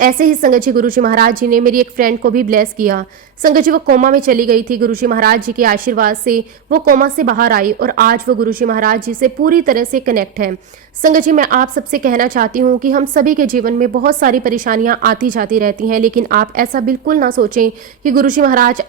ऐसे ही संगत जी गुरुजी महाराज जी ने मेरी एक फ्रेंड को भी ब्लेस किया। संगत जी वो कोमा में चली गई थी। गुरुजी महाराज जी के आशीर्वाद से वो कोमा से बाहर आई और आज वो गुरुजी महाराज जी से पूरी तरह से कनेक्ट है। संगत जी मैं आप सबसे कहना चाहती हूँ कि हम सभी के जीवन में बहुत सारी परेशानियां आती जाती रहती हैं, लेकिन आप ऐसा बिल्कुल ना सोचें कि गुरुजी महाराज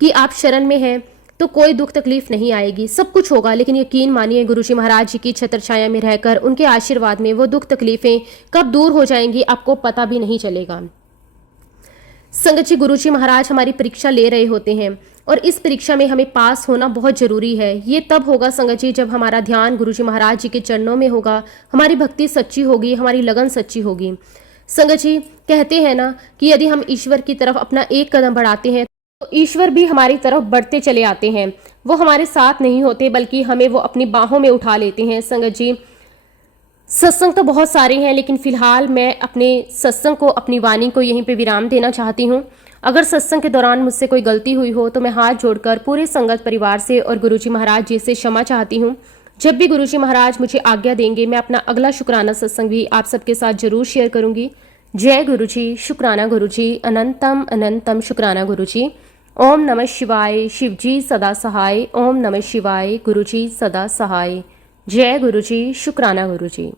की आप शरण में हैं तो कोई दुख तकलीफ नहीं आएगी। सब कुछ होगा, लेकिन यकीन मानिए गुरुजी महाराज जी की छत्र छाया में रहकर उनके आशीर्वाद में वो दुख तकलीफें कब दूर हो जाएंगी आपको पता भी नहीं चलेगा। संगत जी गुरुजी महाराज हमारी परीक्षा ले रहे होते हैं और इस परीक्षा में हमें पास होना बहुत जरूरी है। ये तब होगा संगत जी जब हमारा ध्यान गुरुजी महाराज जी के चरणों में होगा, हमारी भक्ति सच्ची होगी, हमारी लगन सच्ची होगी। संगत जी कहते हैं ना कि यदि हम ईश्वर की तरफ अपना एक कदम बढ़ाते हैं तो ईश्वर भी हमारी तरफ बढ़ते चले आते हैं। वो हमारे साथ नहीं होते बल्कि हमें वो अपनी बाहों में उठा लेते हैं। संगत जी सत्संग तो बहुत सारे हैं, लेकिन फिलहाल मैं अपने सत्संग को, अपनी वाणी को यहीं पे विराम देना चाहती हूँ। अगर सत्संग के दौरान मुझसे कोई गलती हुई हो तो मैं हाथ जोड़कर पूरे संगत परिवार से और गुरुजी महाराज जी से क्षमा चाहती हूँ। जब भी गुरुजी महाराज मुझे आज्ञा देंगे मैं अपना अगला शुक्राना सत्संग भी आप सबके साथ जरूर शेयर करूंगी। जय गुरुजी, शुक्राना गुरुजी, अनंतम अनंतम शुक्राना गुरुजी। ओम नमः शिवाय, शिवजी सदा सहाय। ओम नमः शिवाय, गुरुजी सदा सहाय। जय गुरुजी, शुक्राना गुरुजी।